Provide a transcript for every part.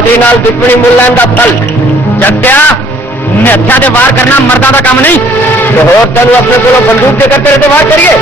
चौधरी नाल दुश्मनी मुल्लां दा फल जगत्या ने हत्या दे वार करना मर्दा दा काम नहीं तो होर तेनू अपने कोलों बंदूक देकर तेरे ते वार करिए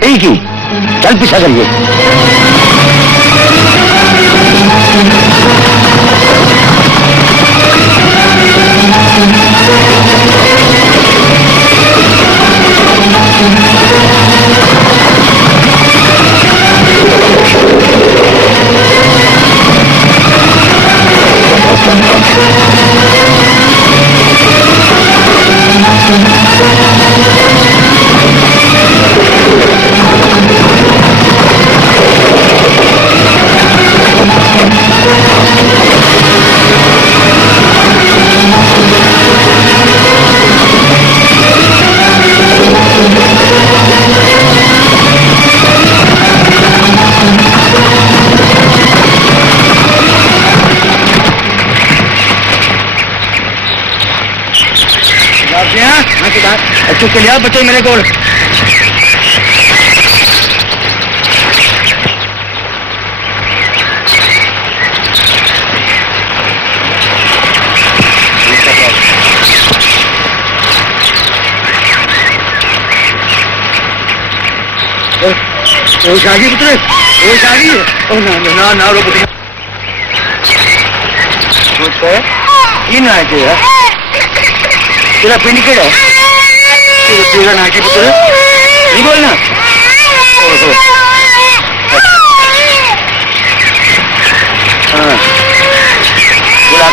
ठीक ही चल पीछा करिए अच्छे के लिया बच्चे मेरे को शादी पुत्र शादी ना ना रो पुत्र ना तेरा पिंड केड़ा तेरा नाटी पुत्र नहीं बोलना बुला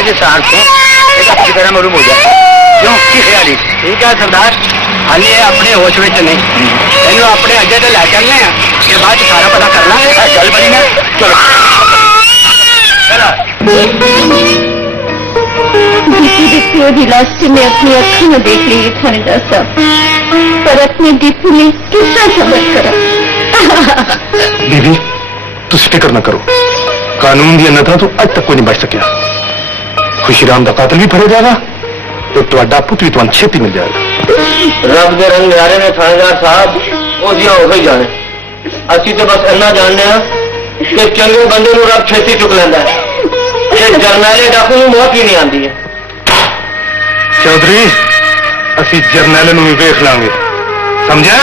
के सार को एक अच्छी तरह मालूम हो जाए क्यों की ख्याली ठीक है सरदार हाली अपने होश में नहीं तेन अपने अड्डे तो लै चलने के बाद सारा पता करना है चल बनी ना चलो लास्ट में अपनी अखों में देख ली थानेदार साहब पर अपनी दीपू ने कितना समझ करा बीबी तुम फिक्र न करो कानून दी अन्यथा तो अज तक कोई नहीं बच सकिया खुशीराम का कातिल भी फड़े जाएगा तो तुहाडा पुत भी तुहानू छेती मिल जाएगा रब दे रंग न्यारे ने थानेदार साहब वो जिया हो ही जाने असी तो बस इन्ना जानने कि चंगे बंदे नू रब छेती चुक लेंदा है जरनैले डाकू नू मौत ही नहीं आती है चौधरी असी जरनैल नू भी वेख लांगे समझा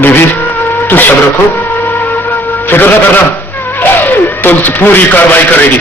बीबी तुम सब रखो फिक्र न करना पुलिस पूरी कार्रवाई करेगी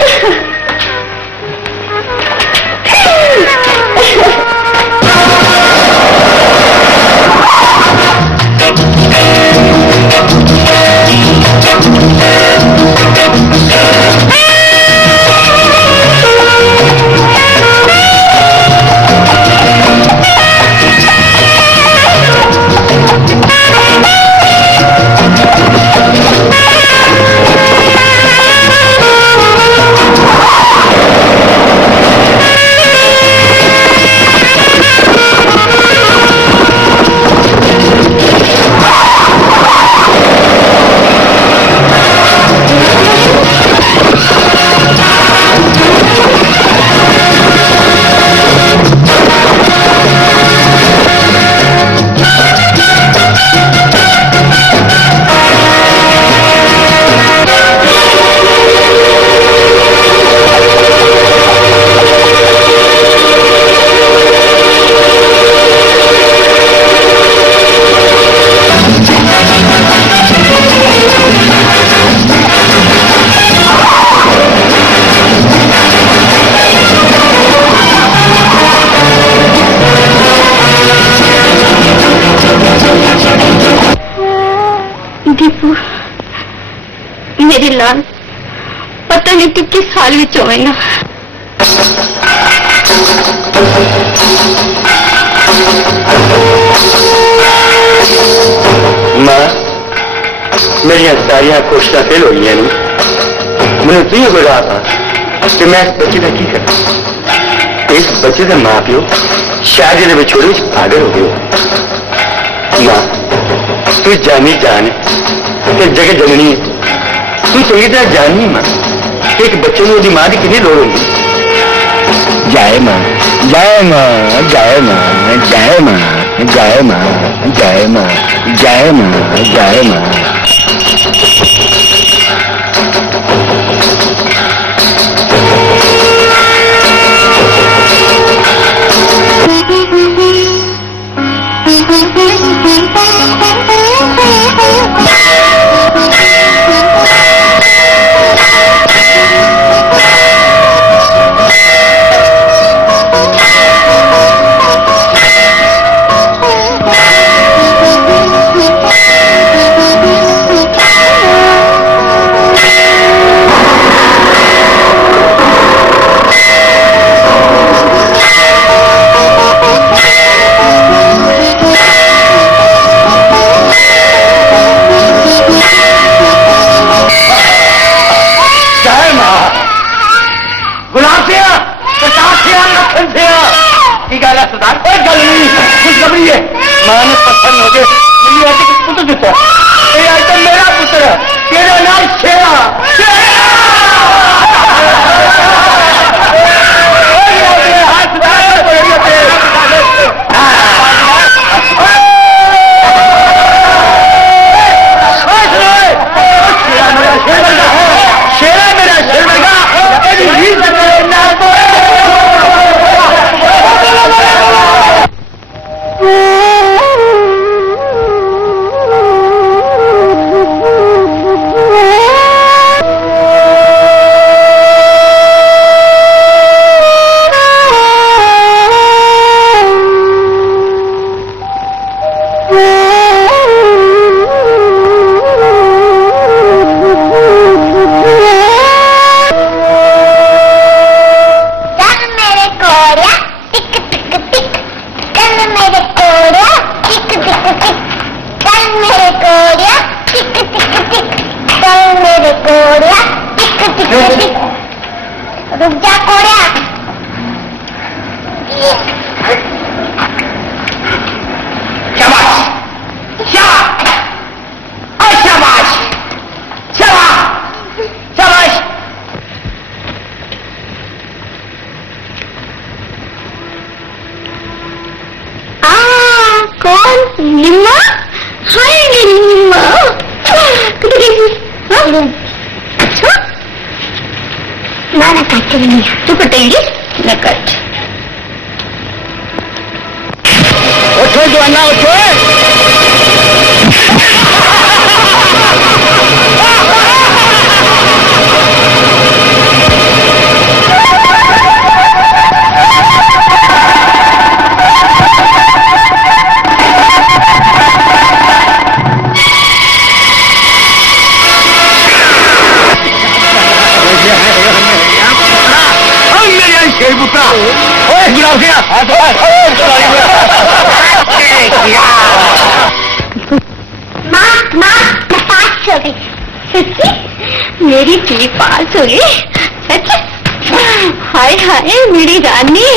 ऐलान पता नहीं कि किस हाल विच होवेगा। मां मेरिया सारिया कोशिशें फेल हो गई नहीं। मैंने तो ये बोला था कि मैं इस बच्चे का की करा। इस बच्चे का मां प्यो शायद ये विछोड़े पागल हो गए। मां तू जानी जान कि जगह जननी है। तू चंगी तरह जाननी मां कि एक बच्चे में उसकी मां की कितनी लोड़ होगी। जय मां जय मां जय मां जय मां जय मां जय मां जय मां जय मां। मां ने पसंद हो गए पुत्र दिता। मेरा पुत्र तेरा नाम शेरा। शेरा मेरा शेर वर्गा रुक जा कोड़िया। शाबाश शाबाश शाबाश शाबाश शाबाश। कौन? निम्मा? हाय निम्मा। नाना काट नहीं तू कटेगी न कट। उठो जवाना उठो। मेरी थी पास हो गई सच। हाय हाय मेरी रानी।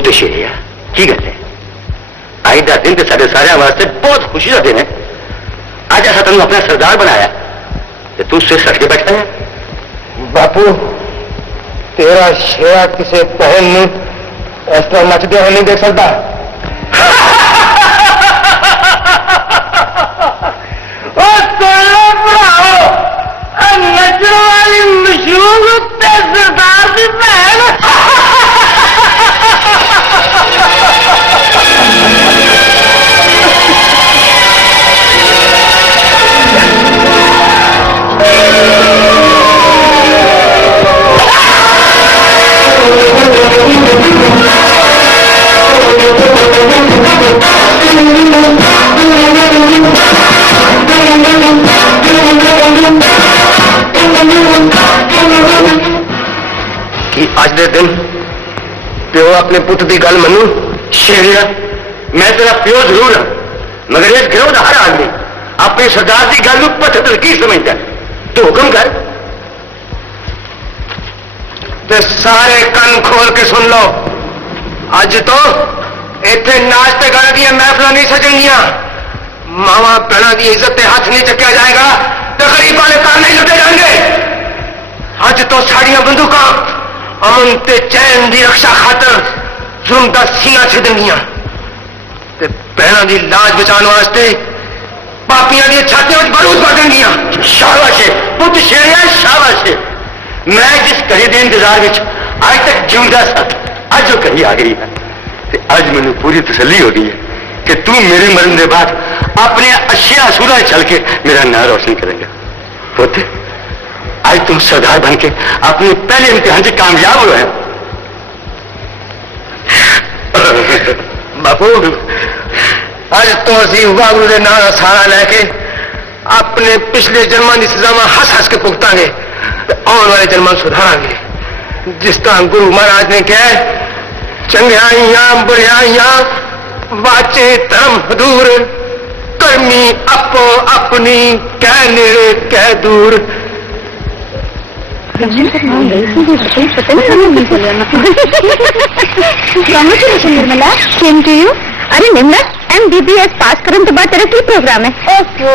पुत शेरिया की गल है अज का दिन तो साढ़े सारे वास्ते बहुत खुशी का दिन है अज ऐसा तेन अपना सरदार बनाया तो तू सिर सट के बैठा है बापू तेरा शेरा किसी बहन ने इस तरह नचते हुए नहीं देख सकता नचने वाली मशहूर सरदार की बहन कि अज दे दिन प्यो अपने पुत की गल मनू शेरिया मैं तेरा प्यो जरूर हाँ मगर इस गिरोह का हर आदमी अपने सरदार की गल पत्थर की समझता तू हुक्म कर ते सारे कन खोल के सुन लो अज तो इतने नाचते गाने दिया महफिल नहीं सजनिया मावा भैनों की इज्जत के हाथ नहीं चक्या जाएगा तो गरीब वाले काम नहीं लुटे जाएंगे अज तो साड़ियां बंदूक अमन ते चैन की रक्षा खातर जुर्म का सीना छिदनिया भैनों की लाज बचाने वास्ते पापियां दी छातियों में बारूद बांधनिया शाबाश है पुत शेरिया शाबाश है मैं जिस घड़ी के इंतजार में अज तक जीवता सा अज वो घड़ी आ गई है अज मैंने पूरी तसल्ली हो गई है कि तू मेरे मरण के बाद अपने अच्छे असूलों चल के मेरा नाम रोशन करेगा पुत आज तुम सरदार बन के अपने पहले इम्तिहान से कामयाब हुए हैं बापू आज तो असी वागू के नाम का सहारा लैके अपने पिछले जन्मों की सजावां हस हस के भुगतांगे आने वाले जन्मों सुधारांगे जिस तरह गुरु महाराज ने कहा चंगियाइयां बुरियाइयां वाचे धर्म दूर कर्मी अपो अपनी कह नेड़े कह दूर Congratulations, Nirmala. Same to you. अरे निर्मला, MBBS पास करने के बाद तेरा की प्रोग्राम है? ओहो,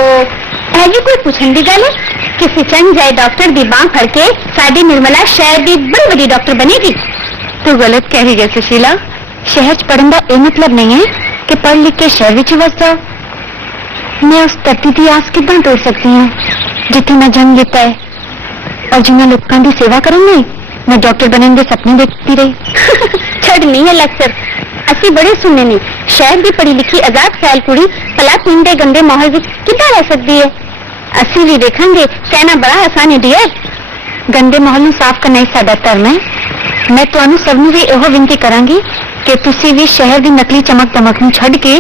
ऐसी कोई पूछने की गल है? किसी चंग जाए डॉक्टर दी बांह फड़ के साड़ी निर्मला शहर दी बड़ी बड़ी डॉक्टर बनेगी. तू गलत कह रही है सुशीला. शहर च पढ़ने का ये मतलब नहीं है कि पढ़ लिख के शहर विच वस जाओ. मैं उस धरती की आस कितना तोड़ सकती हूँ जिथे मैं जन्म लिता है और जिन्हें लोगों की सेवा करूंगी मैं डॉक्टर बनने के सपने देखती रही. छड़ नहीं है लक्सर असि बड़े सुनने नहीं शहर की पढ़ी लिखी आजाद ख्याल कुड़ी भला पिंड के गंदे माहौल में कितना रह सकती है. असि भी देखेंगे कहना बड़ा आसान है डियर. गंदे माहौल में साफ करना ही साडा धर्म है. मैं तुहानू सबनू भी यह विनती करांगी कि तुसी भी शहर की नकली चमक दमक नू छड्ड के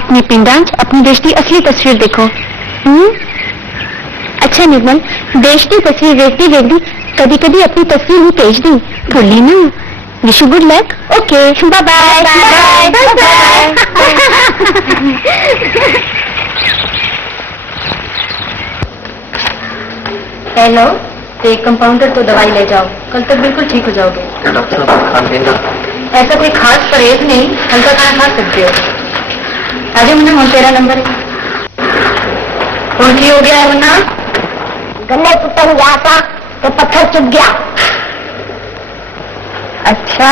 अपने पिंडां च अपने देश की असली तस्वीर देखो. अच्छा निर्मल देश की तस्वीर देखती देखती कभी कभी अपनी तस्वीर भी भेज दी भूली ना. Wish you good luck. Okay bye bye bye. Hello एक कंपाउंडर तो दवाई ले जाओ कल तक बिल्कुल ठीक हो जाओगे. डॉक्टर साहब खान देंगे ऐसा कोई खास परहेज नहीं हल्का खाना खा सकते हो. अरे मुझे फोन तेरा नंबर है. फोन की हो गया है वरना गन्ने पुटन गया था तो पत्थर चुप गया. अच्छा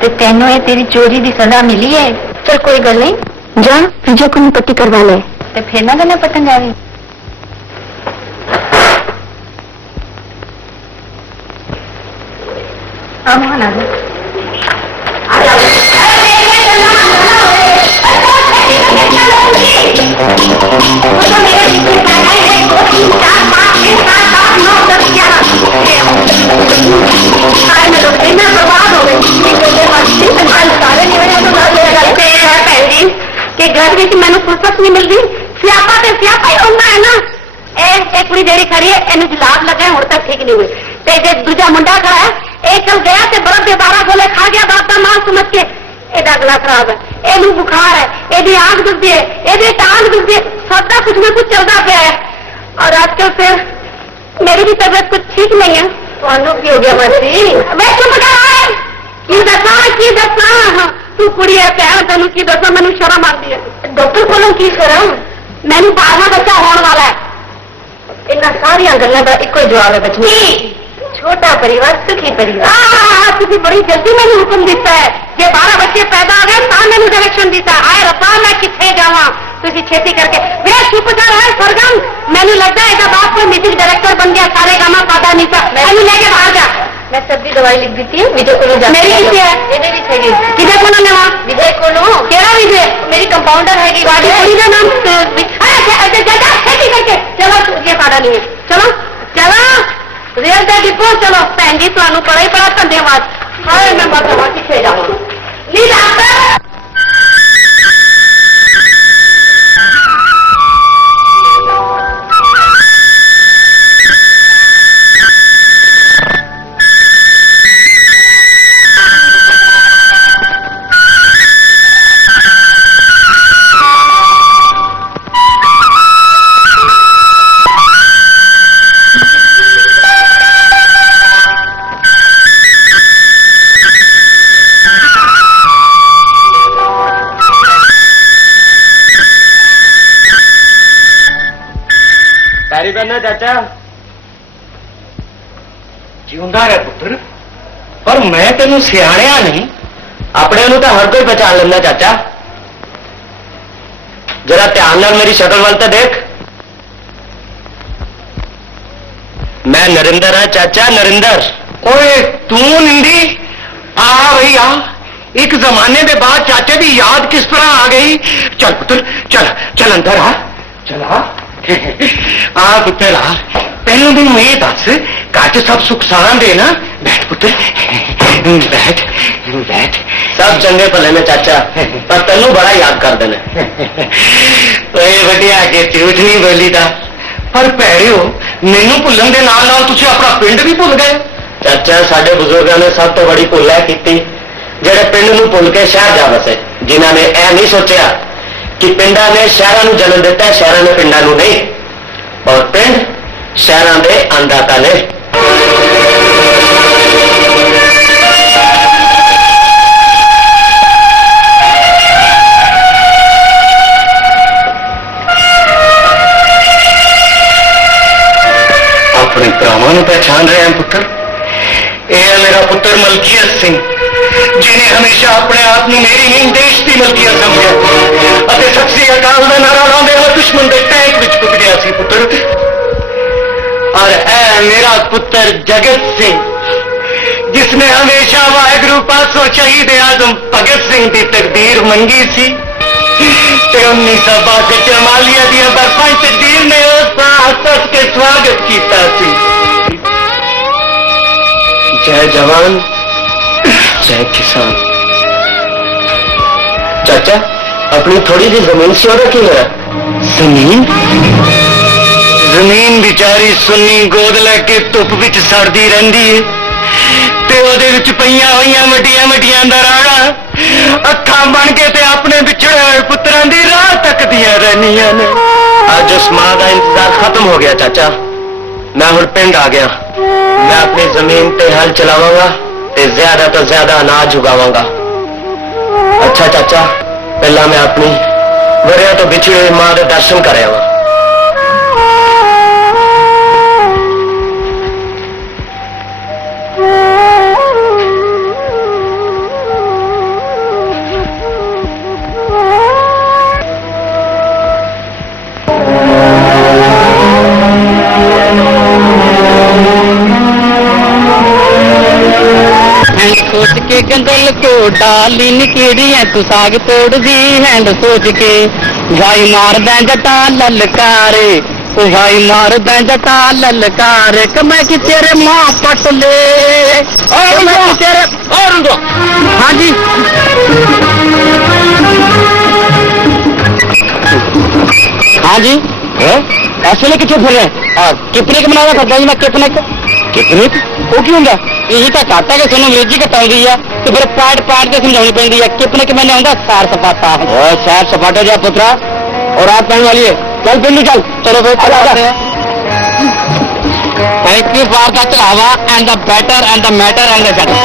तो तेनों ये तेरी चोरी की सजा मिली है. चल कोई गल नहीं जा विजय को पट्टी करवा ले तो फिर ना गन्ने पटन जावी. कि घर में मैं फुर्सत नहीं मिलती सियापा तो सियापा ही होना है ना. एक कुड़ी जेड़ी खड़ी है इन लाभ लगे हूं तक ठीक नहीं हुई. दूजा मुंडा खड़ा है एक कल गया तो बर्फ के 12 गोले खा गया बाप का मां समझ के. एदा गला खराब है एनू बुखार है एदी आंख दुखती है एदी टांग दुखती है सबका कुछ ना कुछ चलता पाया है. और आजकल फिर मेरी भी तबीयत कुछ ठीक नहीं है. तो की हो गया मर्सी मैं चुप की दसा तू कुड़ी है भैन तेन की दसा मैनू शर्म आती है डॉक्टर को की शर्म मैनू 12वां बच्चा होने वाला है इन्ना सारिया गल्लां दा इको जवाब है बच्ची छोटा परिवार सुखी परिवार तुसी बड़ी जल्दी मैंने हुक्म दिता है जे 12 बच्चे पैदा हो गए तां मैंने डायरेक्शन दिता आए रब्बा मैं किथे जावां तुसी छेती करके वे चुप कर है सरगम मैंने लगता है बाप कोई म्यूजिक डायरेक्टर बन गया सारे गामा पादा नहीं था मैंने लेके बाहर जा मैं सब्जी दवाई लिख दी थी विजय को जा मेरी किसी है ये भी छेगी किधर को ना लेवा विजय को नो केड़ा विजय मेरी कंपाउंडर है की गाड़ी कुड़ी का नाम जा छेती करके चलो ये पादा नहीं है चलो चलो रेल का डिपो चलो भैन जी तुहानू बड़ा ही बड़ा धन्यवाद हाय मैं बात किथे जावां नी डॉक्टर ਪੈਰੀ ਬੰਨਾ ਚਾਚਾ ਜਿਉਂਦਾ ਰਹਿ ਪੁੱਤਰ ਪਰ ਮੈਂ ਤੈਨੂੰ ਸਿਆਣਿਆ ਨਹੀਂ ਆਪਣੇ ਨੂੰ ਤਾਂ ਹਰ ਕੋਈ ਪਛਾਣ ਲੈਂਦਾ ਚਾਚਾ ਜਰਾ ਧਿਆਨ ਨਾਲ ਮੇਰੀ ਸ਼ਕਲ ਵੱਲ ਤਾਂ ਦੇਖ ਮੈਂ ਨਰਿੰਦਰ ਹਾਂ ਚਾਚਾ ਨਰਿੰਦਰ ਓਏ ਤੂੰ ਨਿੰਦੀ ਆ ਭਈ ਆ ਇੱਕ ਜ਼ਮਾਨੇ ਦੇ ਬਾਅਦ ਚਾਚੇ ਦੀ ਯਾਦ ਕਿਸ ਤਰ੍ਹਾਂ ਆ ਗਈ ਚੱਲ ਪੁੱਤਰ ਚੱਲ ਚੱਲ ਅੰਦਰ ਆ ਚੱਲ ਆ ਪੁੱਤਰ ਆ ਪਹਿਲਾਂ ਮੈਨੂੰ ਇਹ ਦੱਸ ਘਰ 'ਚ ਸਭ ਸੁੱਖ ਸਾਂਦ ਹੈ ਨਾ ਬੈਠ ਪੁੱਤਰ ਬੈਠ ਬੈਠ ਸਭ ਚੰਗੇ ਭਲੇ ਨੇ ਚਾਚਾ ਪਰ ਤੈਨੂੰ ਬੜਾ ਯਾਦ ਕਰਦੇ ਨੇ ਓਏ ਵੱਡਿਆ ਕੇ ਝੂਠ ਨਹੀਂ ਬੋਲੀਦਾ ਪਰ ਭੈੜਿਓ ਮੈਨੂੰ ਭੁੱਲਣ ਦੇ ਨਾਲ ਨਾਲ ਤੁਸੀਂ ਆਪਣਾ ਪਿੰਡ ਵੀ ਭੁੱਲ ਗਏ ਚਾਚਾ ਸਾਡੇ ਬਜ਼ੁਰਗਾਂ ਨੇ ਸਭ ਤੋਂ ਬੜੀ ਭੁੱਲ ਇਹ ਕੀਤੀ ਜਿਹੜੇ ਪਿੰਡ ਨੂੰ ਭੁੱਲ ਕੇ ਸ਼ਹਿਰ ਜਾ ਵਸੇ ਜਿਨ੍ਹਾਂ ਨੇ ਇਹ ਨਹੀਂ ਸੋਚਿਆ ਕਿ ਪਿੰਡਾਂ ਨੇ ਸ਼ਹਿਰਾਂ ਨੂੰ ਜਨਮ ਦਿੱਤਾ ਸ਼ਹਿਰਾਂ ਨੇ ਪਿੰਡਾਂ ਨੂੰ ਨਹੀਂ ਔਰ ਪਿੰਡ ਸ਼ਹਿਰਾਂ ਦੇ ਅੰਨਦਾਤਾ ਨੇ ਆਪਣੇ ਭਰਾਵਾਂ ਨੂੰ ਪਹਿਚਾਨ ਰਹੇ ਹਨ ਪੁੱਤਰ ਇਹ ਹੈ ਮੇਰਾ ਪੁੱਤਰ ਮਲਕੀਅਤ ਸਿੰਘ ਜਿਹਨੇ ਹਮੇਸ਼ਾ ਆਪਣੇ ਆਪ ਨੂੰ ਮੇਰੀ ਨਹੀਂ ਦੇਸ਼ ਦੀ ਮਲਕੀਅਤ ਸਮਝਿਆ ਅਤੇ ਸਤਿ ਸ੍ਰੀ ਅਕਾਲ ਦਾ ਨਾਰਾ ਲਾਉਂਦੇ ਹੋਏ ਦੁਸ਼ਮਣ ਦੇ ਟੈਂਕ ਵਿੱਚ ਕੁੱਦ ਗਿਆ ਸੀ ਪੁੱਤਰ ਔਰ ਇਹ ਮੇਰਾ ਪੁੱਤਰ ਜਗਤ ਸਿੰਘ ਜਿਸਨੇ ਹਮੇਸ਼ਾ ਵਾਹਿਗੁਰੂ ਪਾਸੋਂ ਸ਼ਹੀਦ ਆਜ਼ਮ ਭਗਤ ਸਿੰਘ ਦੀ ਤਕਦੀਰ ਮੰਗੀ ਸੀ ਤੇ 1962 ਚ ਮਾਲੀਆ ਦੀਆਂ ਬਰਫਾਂ ਤਕਦੀਰ ਨੇ ਉਸ ਦਾ ਹੱਸ ਕੇ ਸਵਾਗਤ ਕੀਤਾ ਸੀ जय जवान जय किसान चाचा अपनी थोड़ी सी जमीन से रखी है ਜ਼ਮੀਨ ਜ਼ਮੀਨ ਵਿਚਾਰੀ ਸੁੰਨੀ ਗੋਦ ਲੈ ਕੇ ਧੁੱਪ ਵਿੱਚ ਸੜਦੀ ਰਹਿੰਦੀ ਏ ਤੇ ਉਹਦੇ ਵਿੱਚ ਪਈਆਂ ਹੋਈਆਂ ਵੱਡੀਆਂ ਵੱਡੀਆਂ ਦਰਾੜਾਂ ਅੱਖਾਂ ਬਣ ਕੇ ਤੇ ਆਪਣੇ ਵਿਛੜੇ ਹੋਏ ਪੁੱਤਰਾਂ ਦੀ ਰਾਹ ਤੱਕਦੀਆਂ ਰਹਿੰਦੀਆਂ ਨੇ आज उस माँ का इंतजार खत्म हो गया चाचा मैं हुण पिंड आ गया मैं अपनी जमीन पे हल चलावांगा ते ज्यादा तो ज्यादा अनाज उगावांगा अच्छा चाचा पहला मैं अपनी वरिया तो बिछड़ी हुई मां के दर्शन कर आवां सोच के गंदल को डाली निकेड़ी है तू साग तोड़ दी हैंड सोच के भाई मार दें जटा ललकारे ओ भाई मार दें जटा ललकारे कमै की तेरे माँ पट ले और तेरे और हाँ जी हाँ जी ऐसे लिए कितने फिर रहे कितने का बनाना करता जी मैं कितने वो क्यों होंगे यही तो कहता कि सुनो अंग्रेजी घटाई है तो फिर पाठ पाठ के समझानी पड़ती है कितने के मैंने आऊंगा सैर सपाटा और सैर सपाटा जा पुत्रा और आप कहने वाली है चल पिंडू चल चलो फिर Thank you for the chalawa and the better and the matter and the better.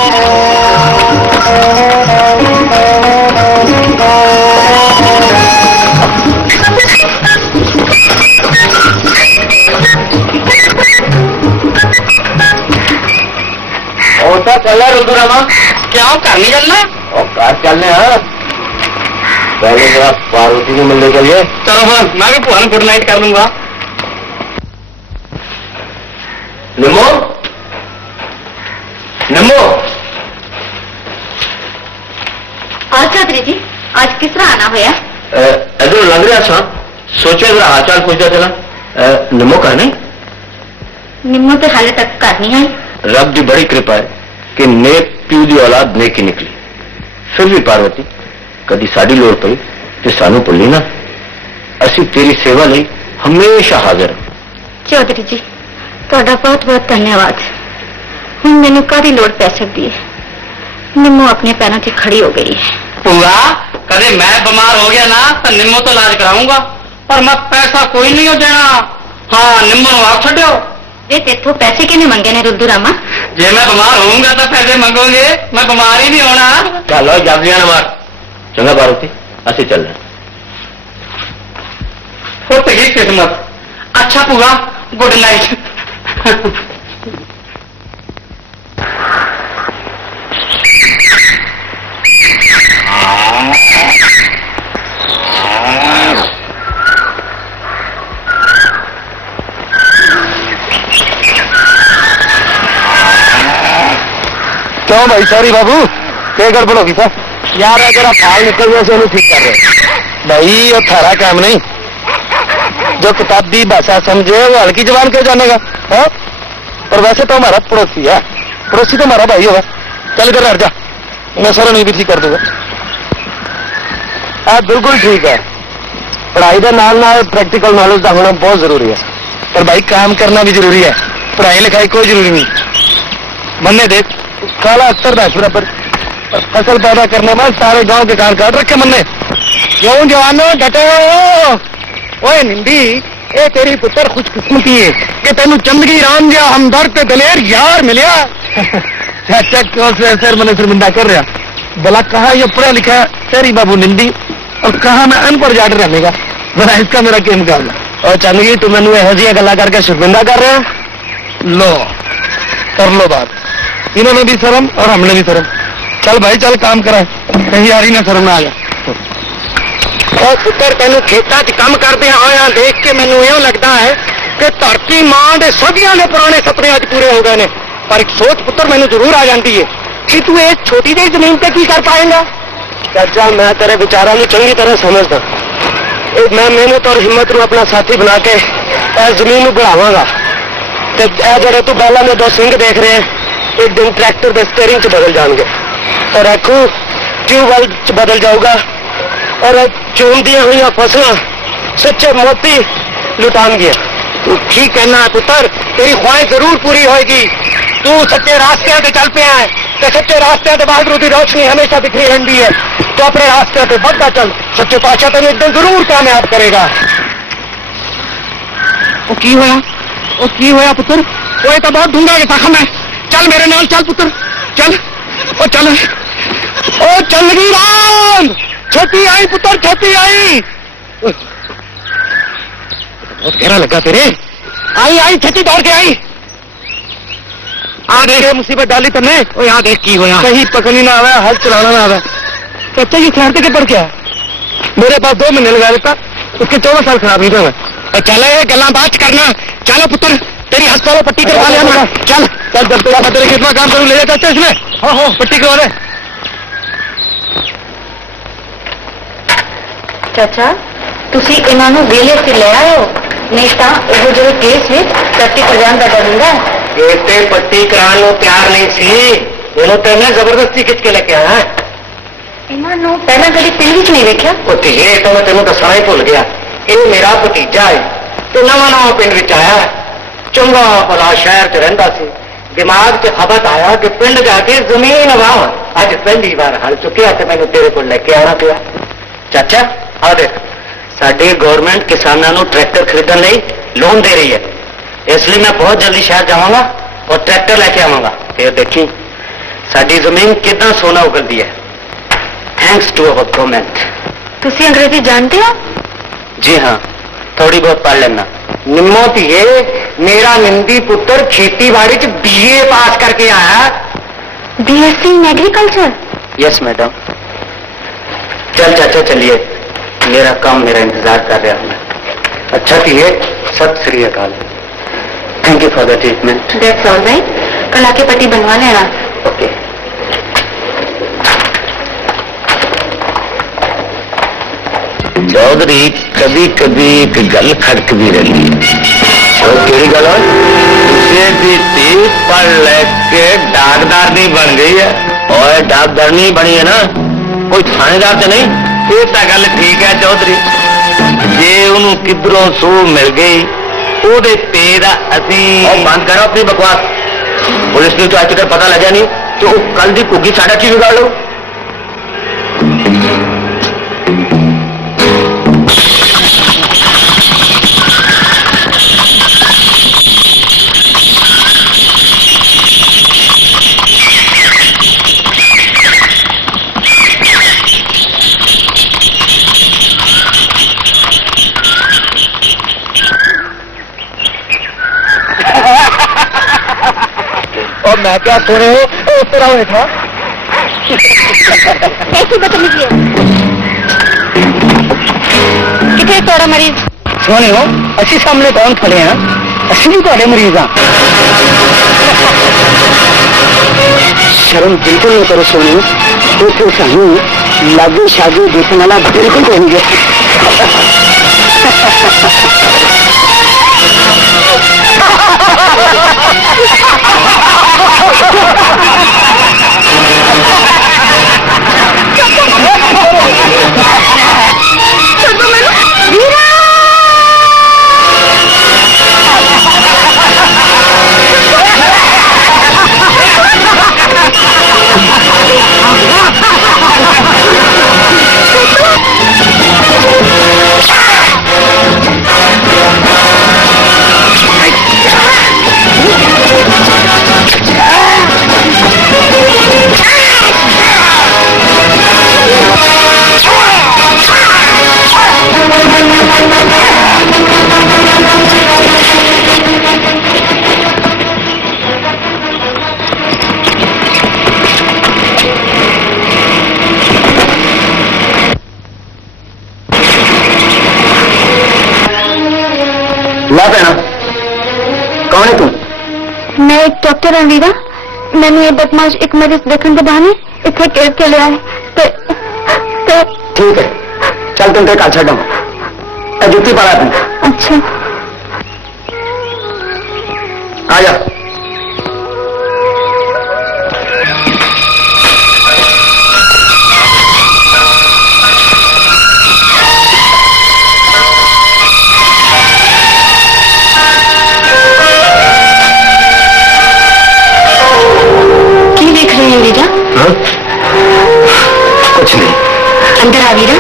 और क्या चल रहा है रुद्रामा? क्यों घर नहीं चलना? और कार चलने हैं पहले जरा पार्वती को मिलने के लिए। चलो बस मैं भी पुरान गुड नाइट कर लूंगा। निम्मो निम्मो और चौधरी जी आज किस तरह आना होया? इधर लग रहा था सोचे जरा हाल चाल पूछता चला। निम्मो कहा नहीं निम्मो तो हाले तक घर नहीं आई। रब की बड़ी कृपा है कि नेक प्यू की औलाद नेक ही निकली। फिर भी पार्वती कदी साड़ी लोड़ पई ते सानू भुल्ली ना। असी तेरी सेवा ਲਈ हमेशा हाजिर ਹਾਂ। चौधरी जी ਤੁਹਾਡਾ बहुत बहुत धन्यवाद। ਹੁਣ ਮੈਨੂੰ ਕਾਹਦੀ ਲੋੜ ਪੈ ਸਕਦੀ ਹੈ? ਨਿੰਮੋ ਆਪਣੇ ਪੈਰਾਂ ਤੇ ਖੜੀ ਹੋ गई है। पूरा कदे मैं बीमार हो गया ना तो निम्मो तो इलाज कराऊंगा पर मैं पैसा कोई नहीं हो देना। हाँ निम्मो आप छो ये तेथों पैसे किने मंगे ने रुद्दू रामा? जे मैं बीमार होऊंगा तो पैसे मंगोगे मैं बीमार ही नहीं होना। चलो जल्दी ना मार। चंगा पार्वती असी चल रहे हो तो ये किस्मत। अच्छा पूरा गुड नाइट। क्यों भाई सॉरी बाबू क्या गड़बड़ होगी सर? यार जरा फाल निकल गया से ठीक कर रहे भाई वो थारा काम नहीं। जो किताबी भाषा समझे वो हल्की जबान क्यों जानेगा? हाँ? और वैसे तो हमारा पड़ोसी है। पड़ोसी तो हमारा भाई होगा। चल कर हट जा मैं सारा नहीं भी ठीक कर दूंगा। हाँ बिल्कुल ठीक है। पढ़ाई का नाल नाल प्रैक्टिकल नॉलेज का होना बहुत जरूरी है। पर भाई काम करना भी जरूरी है। पढ़ाई लिखाई कोई जरूरी नहीं। मन्ने देख काला अक्सर दास बराबर फसल पैदा करने में सारे गांव के कान काट रखे मन्ने। क्यों जवानो डटे हो? ओए निंदी ए तेरी पुत्र खुशकिस्मती है कि तेन चंदगी राम गया हमदर्द ते दलेर यार मिलिया। चाचा क्यों सर मैंने शर्मिंदा कर रहा? भला कहा ये पढ़ा लिखा तेरी बाबू निंदी और कहा मैं अनपढ़ जाट रहने का। बड़ा इसका मेरा क्या मुकाबला? और चंदगी तू मैनू यहो जी गल्ला करके शर्मिंदा कर रहा? लो कर लो बात। इन्होंने भी शर्म और हमने भी शर्म। चल भाई चल काम करा कहीं यारी ना शर्म ना आ जा। और पुत्र तेन खेतों च काम करते आया देख के मैनू यो लगता है कि धरती मां के सदियों के पुराने सपने अज पूरे हो गए ने। पर एक सोच पुत्र मैनू जरूर आ जाती है कि तू एक छोटी जी जमीन पे की कर पाएगा। चाचा मैं तेरे विचारों को चंगी तरह समझदा। मैं मेहनत और हिम्मत को अपना साथी बना के इस जमीन को बढ़ावांगा। जो तू बैलों में दो सिंह देख रहे हैं एक दिन ट्रैक्टर के स्टीयरिंग च बदल जाएंगे और आखू ट्यूबवेल च बदल जाऊगा और चुनदियां हुई फसलों सच्चे मोती लुटाएंगे। तू ठीक कहना है पुत्र तेरी ख्वाहिश जरूर पूरी होगी। तू सच्चे रास्ते पे चल पे है तो सच्चे रास्ते पे बहादुर की रोशनी हमेशा दिखरी रहती है। तो अपने रास्ते पे बढ़ता चल सच्चे पातशाह तेन एक दिन जरूर कामयाब करेगा। वो की होया पुत्र? वो तो बहुत ढूंढा के जख्म है। चल मेरे नाल चल पुत्र चल ओ चल ओ चल गई राम छोटी आई पुत्र छोटी आई। बहुत गहरा लगा तेरे। आई आई छेती दौड़ के आई। आ देख मुसीबत डाली तुमने। ओ यहाँ देख की होया कहीं पकड़नी ना आवे हल चलाना ना आवे। बच्चे की खिलाड़ते के पड़ क्या मेरे पास 2 महीने लगा देता उसके 14 साल खराब नहीं थे। चल गल्ला बात करना। चलो पुत्र तेरी अस्पताल पट्टी करवा लिया। चल चल जब तेरा तेरे कितना काम करूँ ले जाता इसमें। हाँ पट्टी करवा दे। चाचा तुसी इन्हां नूं वेले ते ले आयो नहीं तां इहो जिहे केस विच पट्टी करवाउण दा डर हुंदा है। कहते पट्टी कराने को तैयार नहीं सी इन्हों तो मैं जबरदस्ती खिंच के लेके आया। इन्हां नूं पहला कदी पिंड विच नहीं वेख्या? ये तो मैं तेन दसना ही भुल गया। ये मेरा भतीजा है तो नवा नवा पिंड विच आया चंगा भला शहर च रहिंदा सी। दिमाग च खबत आया कि पिंड जाके जमीन वाह अज पहली बार हल चुकिया तो मैंने तेरे को लेके आना पिया। चाचा आ देख साडी गवर्नमेंट किसानों को ट्रैक्टर खरीदने लई लोन दे रही है इसलिए मैं बहुत जल्दी शहर जाऊंगा और ट्रैक्टर लेके आऊंगा। फिर देखी साडी जमीन कितना सोना उगलती है, थैंक्स टू अवर गवर्नमेंट। तुसी अंग्रेजी जानते हो? जी हाँ, थोड़ी बहुत पढ़ लेना। निम्मो धीए, मेरा निंदी पुत्र खेतीबाड़ी च BA पास करके आया। BSc in agriculture. Yes madam. चल चाचा चलिए, मेरा काम मेरा इंतजार कर रहा है। अच्छा धीए, सत श्री अकाल। Thank you for the treatment. That's all right, कल आके पट्टी बनवा लेना। ओके। चौधरी कभी कभी एक गल खड़कदी रही। केड़ी गल? दूसरे दी धी पढ़ लेके डाकदार नहीं बन गई है। और डाकदार नहीं बनी है ना, कोई थानेदार तो नहीं। ये तो गल ठीक है चौधरी, जे उन्होंने किधरों सू मिल गई ਉਹਦੇ पे दा असी बंद करो अपनी बकवास। पुलिस ने तो अज तक पता लगा नहीं तो कल दी घुग्गी साडा की बिगाड़ लो। और मैं क्या सुने हो उस तरह बैठा ऐसी बदतमीजी है। कितने तोड़ा मरीज? सुने हो असि सामने कौन खड़े हैं? असि भी थोड़े मरीज हाँ। शर्म बिल्कुल नहीं करो सोनी, तो फिर सानू लागू शागू देखने वाला बिल्कुल कहेंगे। ला भैना, कौन है तू? मैं एक डॉक्टर हाँ वीरा। मैंने ये बदमाश एक मरीज देखने के बहाने इतने केयर के लिया है। ठीक है, चल तुम कल छो जुत्ती पड़ा तू। अच्छा आ जा। कुछ नहीं। अंदर आ वीरा,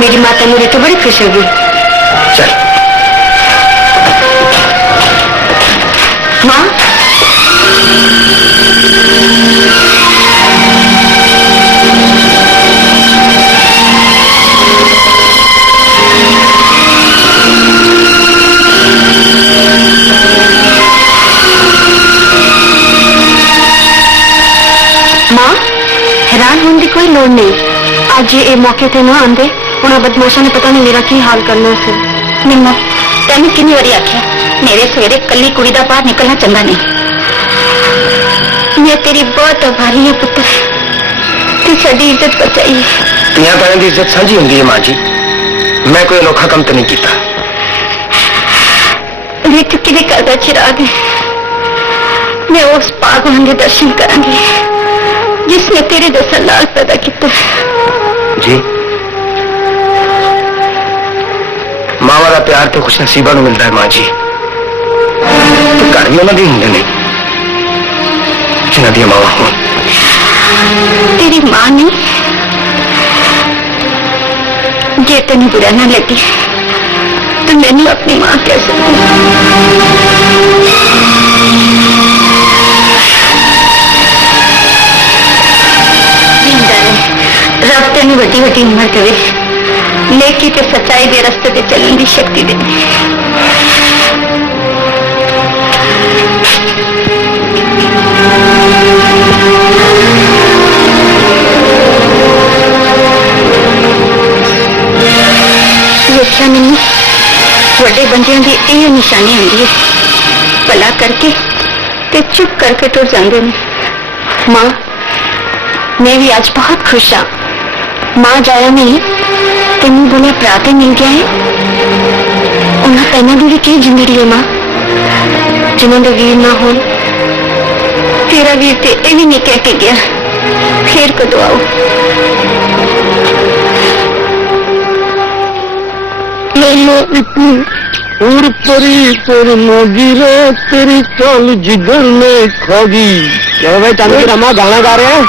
मेरी माता मुझे तो बड़ी खुश होगी। चल। माँ, माँ हैरान होने की कोई लोड़ नहीं। आज ये मौके ते ना आंदे उन्हें बदमाशा ने पता नहीं मेरा की हाल करना सी। निम्मा तेन कितनी बारी आख्या मेरे सवेरे कली कुड़ी दा बाहर निकलना चंगा नहीं। मैं तेरी बहुत आभारी है पुत्र, तू साडी इज्जत बचाई। तियां भैन की इज्जत साझी होंगी है मां जी, मैं कोई अनोखा काम तो नहीं किया। ऋतु किदे घर दा चिराग है। मैं उस भगवान के दर्शन करांगी जिसने तेरे जैसा लाल पैदा किया। जी मावा का प्यार तो खुश नसीबा को मिलता है मां जी, तो घर भी उन्होंने होंगे नहीं जिन्हों दी मावा हो। तेरी मां ने जे तेन बुरा ना लगी तो मैंने अपनी माँ कैसे रब तेन वड्डी वड्डी उम्र करे, नेकी ते सच्चाई के रस्ते ते चलने की शक्ति दे। देखा मैनू वड्डे बंदियां दी यह निशानी होंदी है, भला करके ते चुप करके टुर जाते हैं। मां मैं भी आज बहुत खुश हाँ। मां जाया नहीं तेन बोलिया भरा तो मिल गया है। उन्हें तेना भी की जिंदगी है मां, जिन्होंने वीर ना हो। तेरा वीर ते ये भी नहीं कह के गया फिर कदों आओ। उड़ परी तेरे मोगिरा तेरी चाल जिगर में खागी। क्यों भाई चंद रमा गाना गा रहे हैं?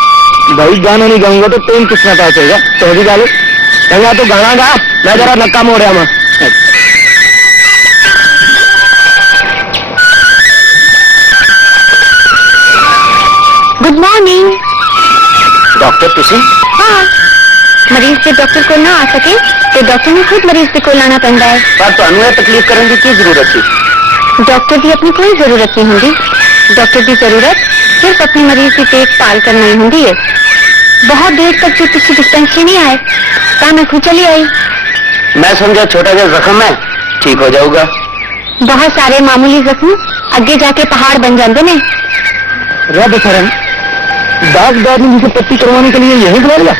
भाई गाना नहीं गाऊंगा तो तुम किसना पास होगा? तो भी गा लो। चंगा तो गाना गा, मैं जरा नक्का मोड़िया मैं। गुड मॉर्निंग डॉक्टर तुसी? हाँ, मरीज से डॉक्टर को ना आ सके तो डॉक्टर ने खुद मरीज से को लाना पड़ता है। पर तुहानू यह तकलीफ करने की जरूरत थी? डॉक्टर की अपनी कोई जरूरत नहीं होंगी। डॉक्टर की जरूरत सिर्फ अपनी मरीज की देखभाल करना ही होंगी है। बहुत देर तक जो किसी डिस्पेंसरी नहीं आए तो मैं खुद चली आई। मैं समझा छोटा सा जख्म है, ठीक हो जाऊगा। बहुत सारे मामूली जख्म आगे जाके पहाड़ बन जाते हैं। रब शरण, डॉक्टर ने मुझे पट्टी करवाने के लिए यही बुला लिया।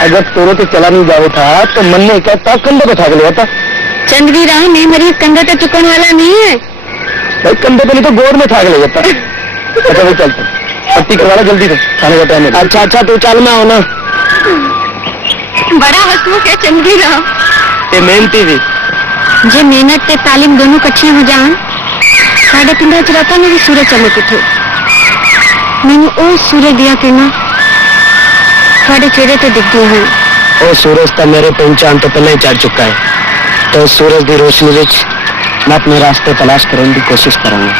अगर तोरो तो चला नहीं जाओ था तो मन ने कहता कंधे पे ठाक लिया था। चंदवी राह में मरीज कंधे पे चुकने वाला नहीं है। भाई कंधे पे नहीं तो गोर में ठाक ले जाता। अच्छा भाई चल पट्टी करवा लो जल्दी से, खाने का टाइम है। अच्छा तू चल, मैं आना। बड़ा हसमुख है चंदवी राह। ये मेहनती भी जे मेहनत ते तालीम दोनों कट्ठियां हो जान, साढ़े पिंडा च रातां में भी सूरज चमक उठे। मैनू ओ सूरज दिया किरणा थोड़े चेहरे ते दिखती हैं। वो सूरज तो मेरे पहचान तो पहले ही चढ़ चुका है, तो सूरज की रोशनी विच मैं अपने रास्ते तलाश करने की कोशिश करूंगा।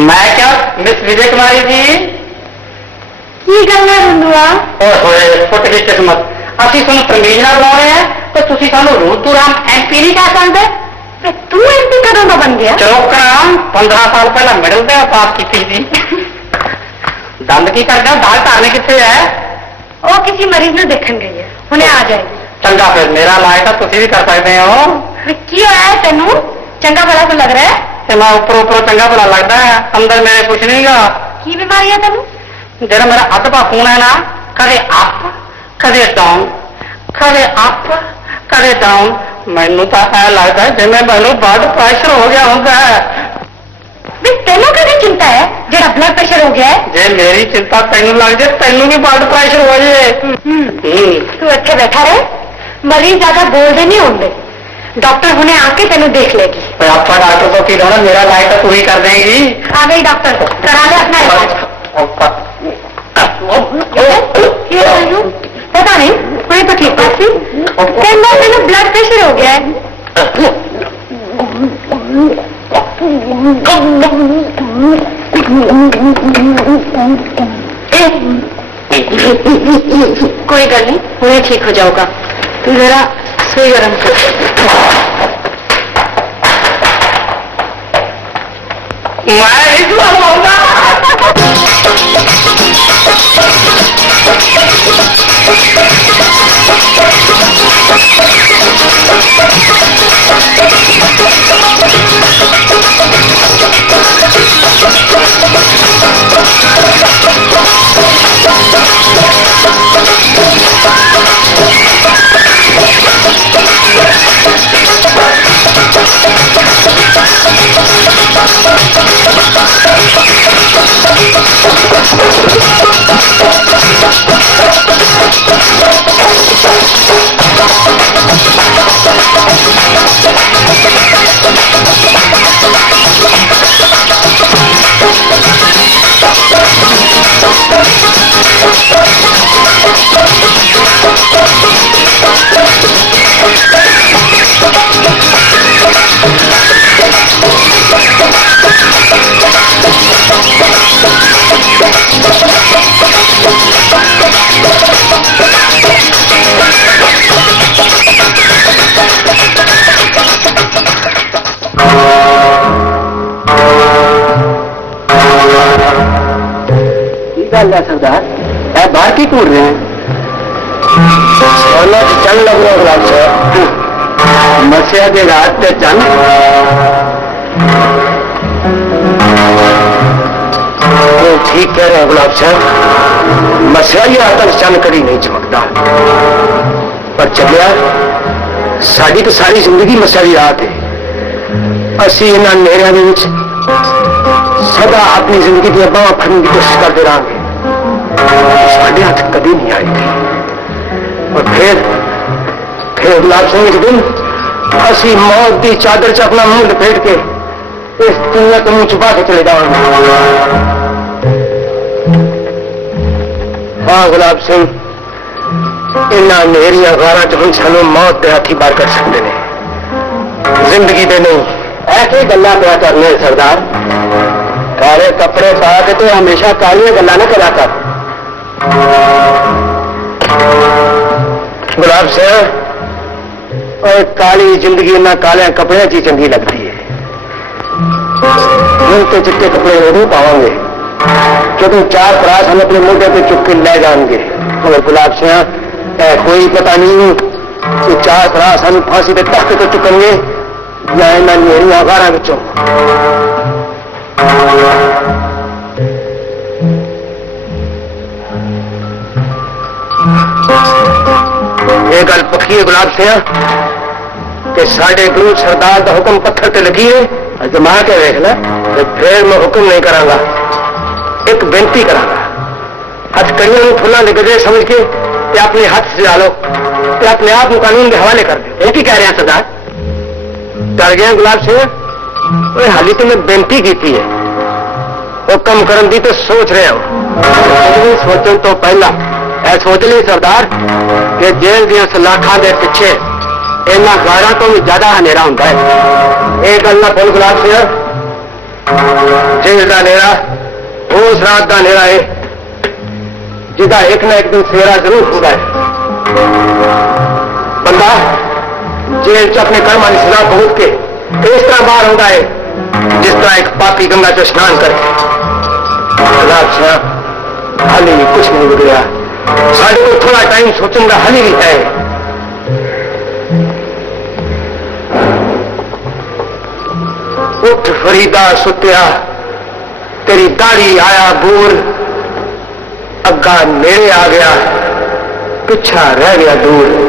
मैं क्या मिस विजय कुमारी जी? की गल है रुंदुआ? ओए फुट की किस्मत, ਅਸੀਂ ਤੁਹਾਨੂੰ ਤਮੀਜ਼ ਨਾਲ ਬੁਲਾ ਰਹੇ ਹਾਂ ਤੇ ਤੁਸੀਂ ਸਾਨੂੰ ਰੂਤੂ ਰਾਮ ਐਮਪੀ ਨਹੀਂ ਕਹਿ ਸਕਦੇ। तू एमपी कदों का बन गया? ਚਲੋ ਕਰਾਂ 15 ਸਾਲ ਪਹਿਲਾਂ ਮਿਡਲ ਤੇ ਪਾਸ ਕੀਤੀ ਸੀ। ਦੰਦ ਕੀ ਕਰਦਾ? ਦਾਲ ਧਾਰਨੇ ਕਿੱਥੇ ਹੈ? वो किसी मरीज ने देखन गई है, हुणे आ जाएगी। ਚੰਗਾ ਫਿਰ ਮੇਰਾ ਇਲਾਜ ਤਾਂ ਤੁਸੀਂ ਵੀ ਕਰ ਸਕਦੇ ਹੋ। की होया है तेनू? चंगा भला तो लग रहा है। ਤੇ ਮੈਂ ਉੱਪਰੋਂ ਉੱਪਰੋਂ ਚੰਗਾ ਭਲਾ ਲੱਗਦਾ ਹੈ, ਅੰਦਰ ਮੇਰੇ ਕੁਛ ਨਹੀਂਗਾ। की बीमारी है तेनू? ਜਿਹੜਾ ਮੇਰਾ ਅੱਧਾ ਖੂਨ ਹੈ ਨਾ, ਕਦੇ ਅਪ ਕਦੇ ਡਾਊਨ, ਕਦੇ ਅਪ ਕਦੇ ਡਾਊਨ। ਮੈਨੂੰ ਤਾਂ ਐ ਲੱਗਦਾ ਜਿਵੇਂ ਮੈਨੂੰ ਬਲੱਡ ਪ੍ਰੈਸ਼ਰ ਹੋ ਗਿਆ ਹੁੰਦਾ ਹੈ। भी तेनू कदी चिंता है जेड़ा ब्लड प्रेशर हो गया है? ਜੇ ਮੇਰੀ ਚਿੰਤਾ ਤੈਨੂੰ ਲੱਗ ਜੇ, ਤੈਨੂੰ ਵੀ ਬਲੱਡ ਪ੍ਰੈਸ਼ਰ ਹੋ ਜੇ। तू अच्छे बैठा रहे, मरीज ज्यादा बोलते नहीं होंगे। डॉक्टर हुणे आके तेनू देख लेगी। ਆਪਾਂ ਡਾਕਟਰ ਤੋਂ ਕੀ ਲੈਣਾ, ਮੇਰਾ ਇਲਾਜ ਤਾਂ ਤੂੰ ਹੀ कर देगी। आ गई डॉक्टर, करा ले अपना इलाज। पता नहीं कोई तो ठीक थी, कहना तेनू ब्लड प्रेशर हो गया है। कोई गल नहीं, हुणे ठीक हो जाओगा। तू जरा सुई गरम कर। मैं नहीं सुनाऊंगा। गल है सरदार, ऐ बाहर की घूर रहे हैं? सोना चल लग रहा गुलाब साहब, मसिया की रात ते चल। ठीक कह रहे हैं गुलाब साहब, मसिया ही रात तक चंद कभी नहीं चमकता, पर चलिया साड़ी तो सारी जिंदगी मसिया की रात है। असी इन्होंने नेरिया के सदा अपनी जिंदगी की बाह फड़ने की कोशिश करते रहेंगे, साढ़े हाथ कभी नहीं आएगी। और फिर गुलाब सिंह एक दिन असी मौत की चादर च अपना मुंह लपेट के इस दुनिया को मुंह छुपा के चले जाएंगे। हाँ गुलाब सिंह, इन्होंने नेरिया गारा च हम सानू मौत के हाथी बार कर सकते हैं, जिंदगी दे नहीं। ऐसे गल्ला क्या करने सरदार, काले कपड़े पा के तो हमेशा कालियां गल्ला न करा कर। गुलाब सिंह, और काली जिंदगी ना काले कपड़े की चंगी लगती है। मुंह के चिट्टे कपड़े जरूर पावांगे, क्योंकि चार परास हम अपने मुंडे पे चुप के ले जाएंगे। और गुलाब सिंह, कोई पता नहीं कि चार परास हम फांसी के तख्त तो चुकेंगे या इन्होंने मेरी आगारा बच्चों। ये गल पक्की है गुलाब सिंह कि साढ़े गुरु सरदार का हुक्म पत्थर ते लगी है, अजमा के देख ले, फिर मैं हुक्म नहीं करांगा, एक बेनती करांगा। हथकड़ियों में फुलों के गजरे समझ के अपने हाथ से डालो, अपने आप को कानून के हवाले कर दे। ये की कह रहे हैं सरदार? डर गया गुलाब सिंह, हाली तो मैं बेनती की थी है, वो कम करन दी तो सोच रहे हो। सोचने तो पहला ऐ सोच ली सरदार कि जेल दियां सलाखा के पिछे इन्ना गारा तो भी ज्यादा हनेरा होता है। ये गल ना भूल गुलाब सिंह, जेल का नेरा उस रात का नेरा है जिदा एक ना एक दिन सवेरा जरूर होता है। बंदा जेल च अपने कर्मा की सजा भुगत के इस तरह बाहर होता है जिस तरह एक पापी गंगा च स्नान करके। गुलाब सिंह, हाली भी कुछ नहीं बिगड़िया, साढ़े को थोड़ा टाइम सोचने का हाली भी है। उठ फरीदा सुत्या, तेरी दाढ़ी आया बूर, अग्गा नेड़े आ गया, पिछा रह गया दूर।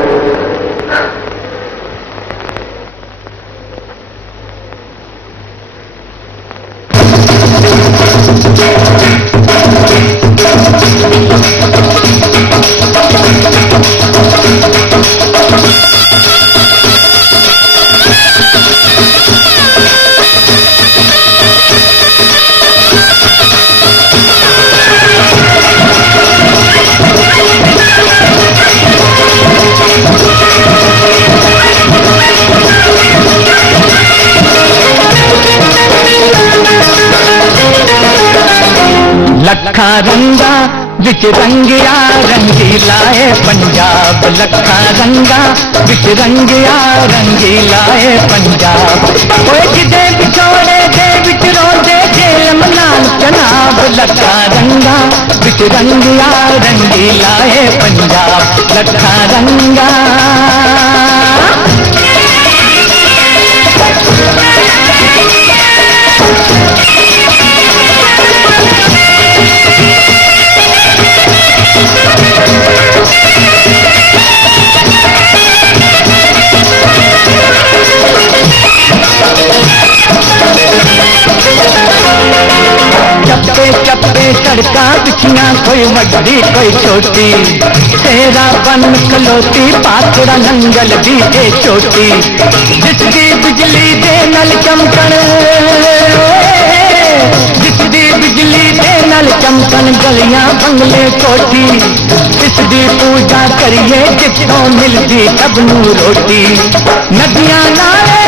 लखा रंगा विच रंगिया रंगीला है पंजाब, लखा रंगा विच रंगिया रंगीला है पंजाब। ओए जिदे बिछोड़े दे विच रोंदे जेल मनाल जनाब, लखा रंगा विच रंगिया रंगीला है पंजाब, लखा रंगा। चप्पे चप्पे सड़का पिछिया, कोई वड्डी कोई छोटी, तेरा बन खलोती पाथड़ा नंगल दी ए चोटी। जिसकी बिजली दे नल चमकन, जिसकी बिजली दे नल चमकन गलियां बंगले कोठी, इसकी पूजा करिए जितों मिलती सबनू रोटी। नदियां नाले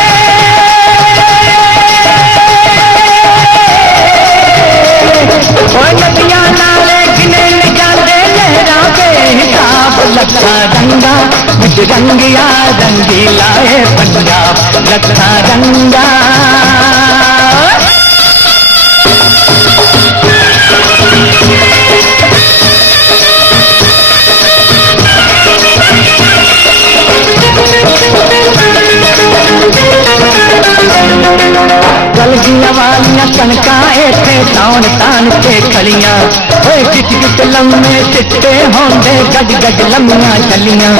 नदियां नाले गिने जाते लहरा के हिसाब, लखा रंगा विच रंगिया रंगीला है पंजाब, लखा रंगा। वालियां कणकां इत्थे तान तान के खलियां किच किच लम्मे चिट्टे होंदे गज गज लम्मियां चलियां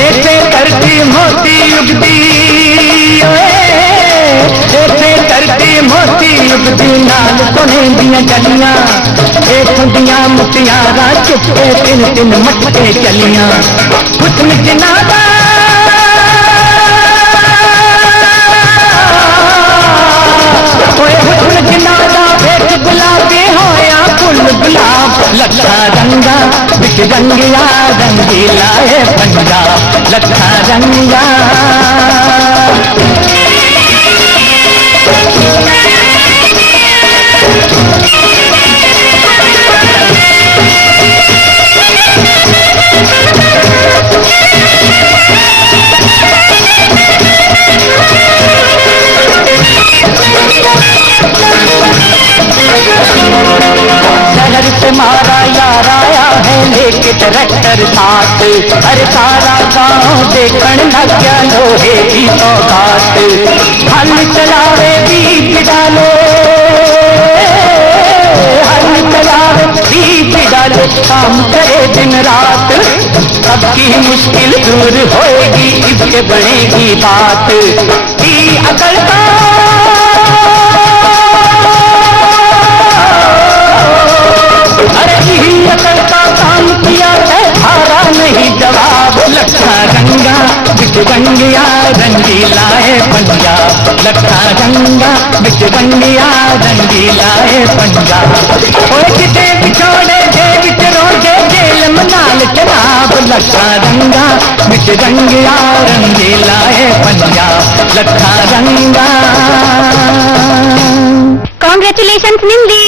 इत्थे धरती मोती उगदी इत्थे धरती मोती उगदी नाल सोने दियां गलियां इत्थों दियां मुटियारां चुपके तिन तिन मटके चलियां हुस्न जिन्हां दा हुस्न जिन्हां दा वेख गुलाबी होया फुल गुलाब लखा रंगा बिच रंगिया रंगीला है पंजाब लखा रंगिया शहर से मारा यार आया है लेके ट्रैक्टर साथ अरे सारा गांव देखने लग गया लोहे की सौगात हल चलावे बीज डाले हल चलावे बीज डाले काम करे दिन रात सबकी मुश्किल दूर होएगी इसके बनेगी बात की अकलता अरे अकल का काम किया है हारा नहीं जवाब लखा रंगा बिच रंगिया रंगीला है पंजाब लखा रंगा बिच रंगिया रंगीला है पंजाब और किते बिछोड़े जे बिच रोजे जेल मनाल जनाब लखा रंगा बिच रंगिया रंगीला है पंजाब लखा रंगा कॉन्ग्रेचुलेशंस निंदी।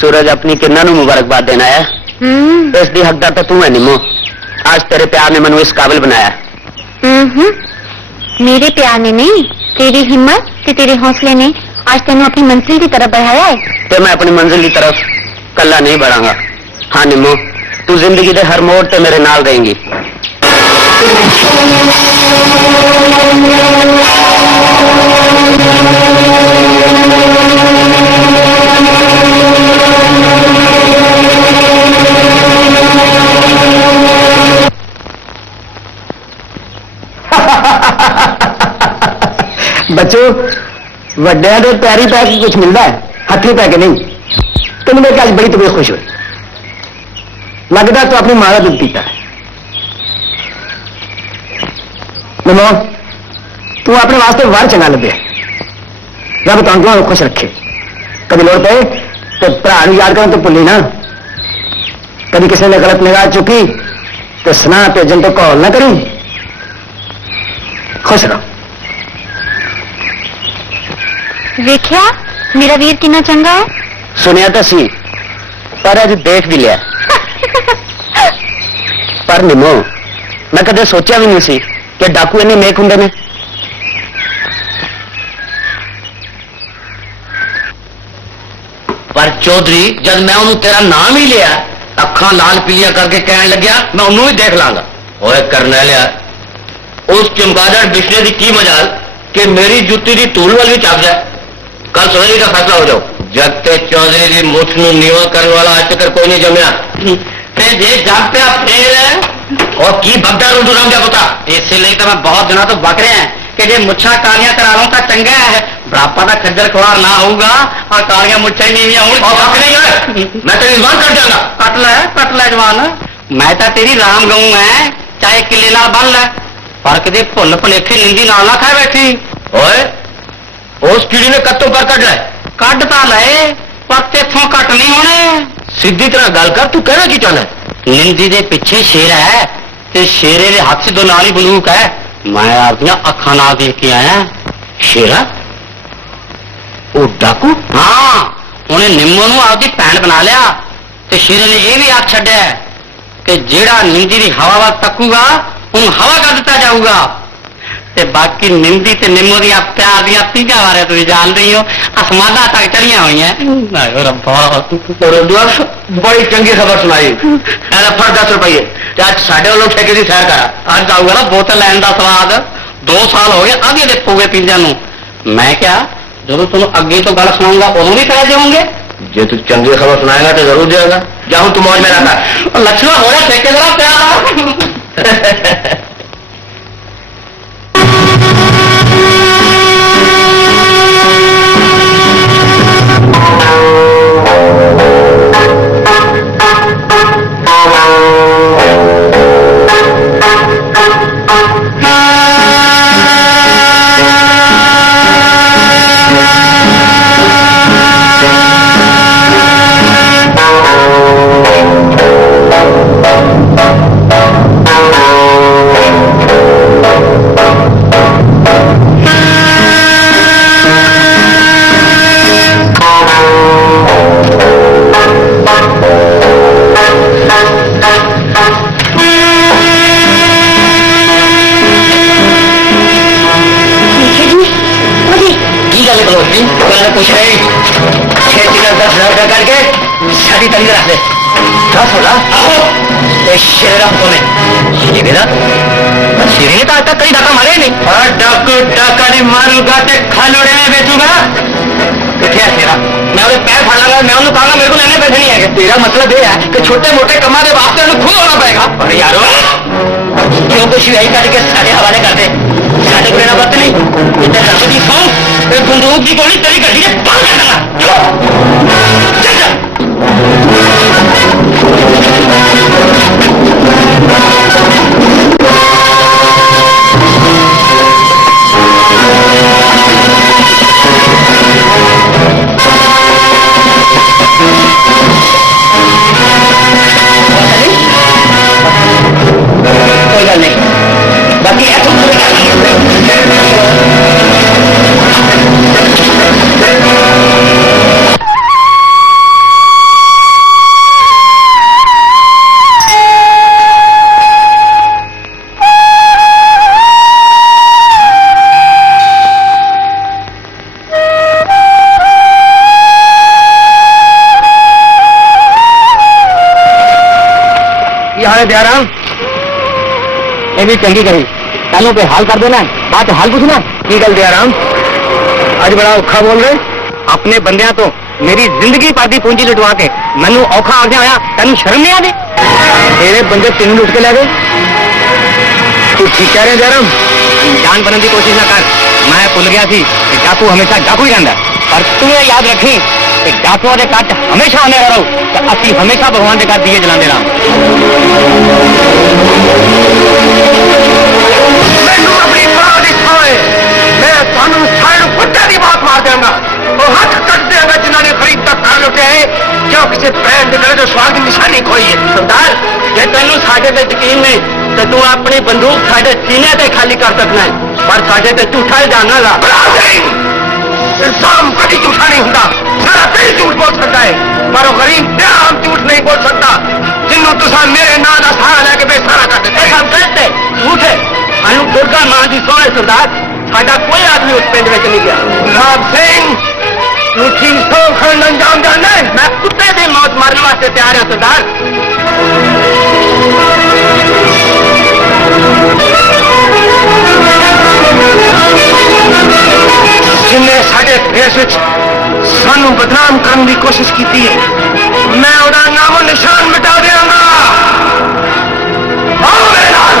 सूरज अपनी किन्ना नू मुबारकबाद देना है इस दी हकदार तो तू है निमो आज तेरे प्यार ने मनु इस काबिल बनाया मेरे प्यार ने नहीं तेरी हिम्मत ते तेरे हौसले ने आज तेनों अपनी मंजिल की तरफ बढ़ाया है तो मैं अपनी मंजिल की तरफ कल्ला नहीं बढ़ाऊंगा हाँ निमो तू जिंदगी के हर मोड़ पे मेरे नाल रहेंगी बच्चों वड्डिया के पैरी पै के कुछ मिलता है हथी पै के नहीं तुम मेरे आज बड़ी तबीयत खुश हुई लगता तो अपनी मां का दुध पीता है नमो तू अपने वास्ते वर चंगा लगे रब तुम खुश रखे कभी लोड़ पे तो भरा याद करो तो भुली ना कभी किसी ने गलत निगाह चुकी तो सुना तो जन तो कॉल ना करी खुश रहो देखिया मेरा वीर कितना चंगा है सुनिया तो सी पर अज देख भी लिया पर निमो मैं कदे सोचा भी नहीं सी कि डाकू इन्ने नेक हुंदे ने पर चौधरी जब मैं उन्होंने तेरा नाम ही लिया अखा लाल पीलिया करके कहने लग्या मैं उन्होंने भी देख लांगा ओए करने लिया उस चमगादड़ बिछड़े की की मजाल कि मेरी जुत्ती की धूल वाल भी चाप जाए कल सवेरे का फैसला हो जाओ जब ते चौधरी की मुठ नूं नीवा करने वाला आज तक कोई नहीं जमया जे जग पे फेर और की बगदा रूडू राम जा पता इसलिए तो मैं बहुत दिनों तो बक रहे हैं कि जे मुच्छा कालियां करा लूं तो चंगा है बराबर का खज्जर खुआर ना होगा और कालियां मुच्छा ही नहीं होंगी मैं तेरी जबान कट जाऊंगा कट ले जवान मैं तो तेरी राम गऊ है चाहे किले नाल बन ले पर किते भुल भुलेखे निंदी नाल ना खा बैठी ओए उस कीड़ी ने कत्तों पर कट लाए कट तो लाए पर तेथों कट नहीं होने सीधी तरह गल कर तू कहना की चाहना निंदी दे पीछे शेर है ते शेरे दे हाथ से दो नाली बंदूक है मैं अपनी अखा ना देख के आया शेरा ओ डाकू हाँ उन्हें निम्मो नूं आपकी भैन बना लिया ते शेरे ने यह भी आख छड्या कि जेड़ा निंदी की हवा वाल तकूगा उन्हें हवा कर दिता जाऊगा ते बाकी निंदी ते निम्मो दी प्यार दी तीजा बारे तुम जान रही हो आसमाना तक चढ़िया हुई हैं रब्बा बड़ी चंगी खबर सुनाई फट 10 रुपये आज साढ़े वालों ठेके की सैर करा आज आऊगा ना बोतल लैन का स्वाद 2 साल हो गए आधी दे पोगे पींदे मैं क्या जब तुम अगे तो गल सुनाऊंगा उदों भी पैसे होंगे जे तू चंगी खबर सुनाएगा तो जरूर देगा जाऊं तू मौज में रखा लक्ष्मण हो रहा ठेकेदार प्यार कुछ नहीं 6 10,000 करके शादी तंग रख दे 10,000 शेरा तुम्हें शिविरा शिविर तो आज तक कहीं डाका मारे नहीं डाकू डाका नहीं मारूंगा तो खालोड़े में बेचूंगा कितने तेरा मैं उन्हें पैर फाड़ लगा मैं उन्हें कहूंगा मेरे को लेने पैसे नहीं है तेरा मतलब ये है कि छोटे मोटे कमा के वास्ते उन्हें खुद होना पड़ेगा अरे यारो क्यों कुछ यही करके सारे हवाले कर दे साढ़े को लेना बात नहीं इतना रब की खाऊं बंदूक की गोली तेरी गड्डी में पाल कर देना चल चल कोई गल नहीं बाकी ऐसा दयाराम ये भी चंगी कही पहलों पे हाल कर देना बात हाल पूछना की गल दयाराम आज बड़ा औखा बोल रहे अपने बंदियां तो मेरी जिंदगी पादी पूंजी लुटवा के मैनू औखा आ गया तेन शर्म नहीं आती तेरे बंदे तीन लुट के ले गए तू ठीक कह रहे दयाराम जान बनने की कोशिश ना कर मैं भूल गया थी कि डाकू हमेशा डाकू ही रहता पर तू ये याद रखी कि डाकुओं के कट हमेशा आने रहो तो असि हमेशा भगवान के घर दिए जलाते रहा मैं थानू सारे फुट्टा की बात मार देंगा और हाथ कट देंगा जिन्होंने खरीद तक कर लुटे है क्यों किसी पैन के गले तो स्वाद की निशानी खोई है सरदार जे तेन साढ़े पे यकीन नहीं तो तू अपनी बंदूक साढ़े सीने पे खाली कर सकना है पर साढ़े पे झूठा इल्जाम ना ला इंसान कभी झूठा नहीं होता सारा दिल झूठ बोल सकता है पर वो गरीब आम झूठ नहीं बोल सकता जिन्हों तुसा मेरे नाम का सहारा लेके बेसहारा कर देते हम कहते झूठ है अनु दुर्गा मां की सौ है सरदार साडा कोई आदमी उस पिंड में नहीं गया गुलाब सिंह झूठी सौ खंड अंजाम जाना है मैं कुत्ते की मौत मारने वास्ते तैयार हूं सरदार जिन्हें साढ़े देश सानू बदनाम करने की कोशिश की थी मैं उदा नामो निशान मिटा देंगा आओ मेरे नाल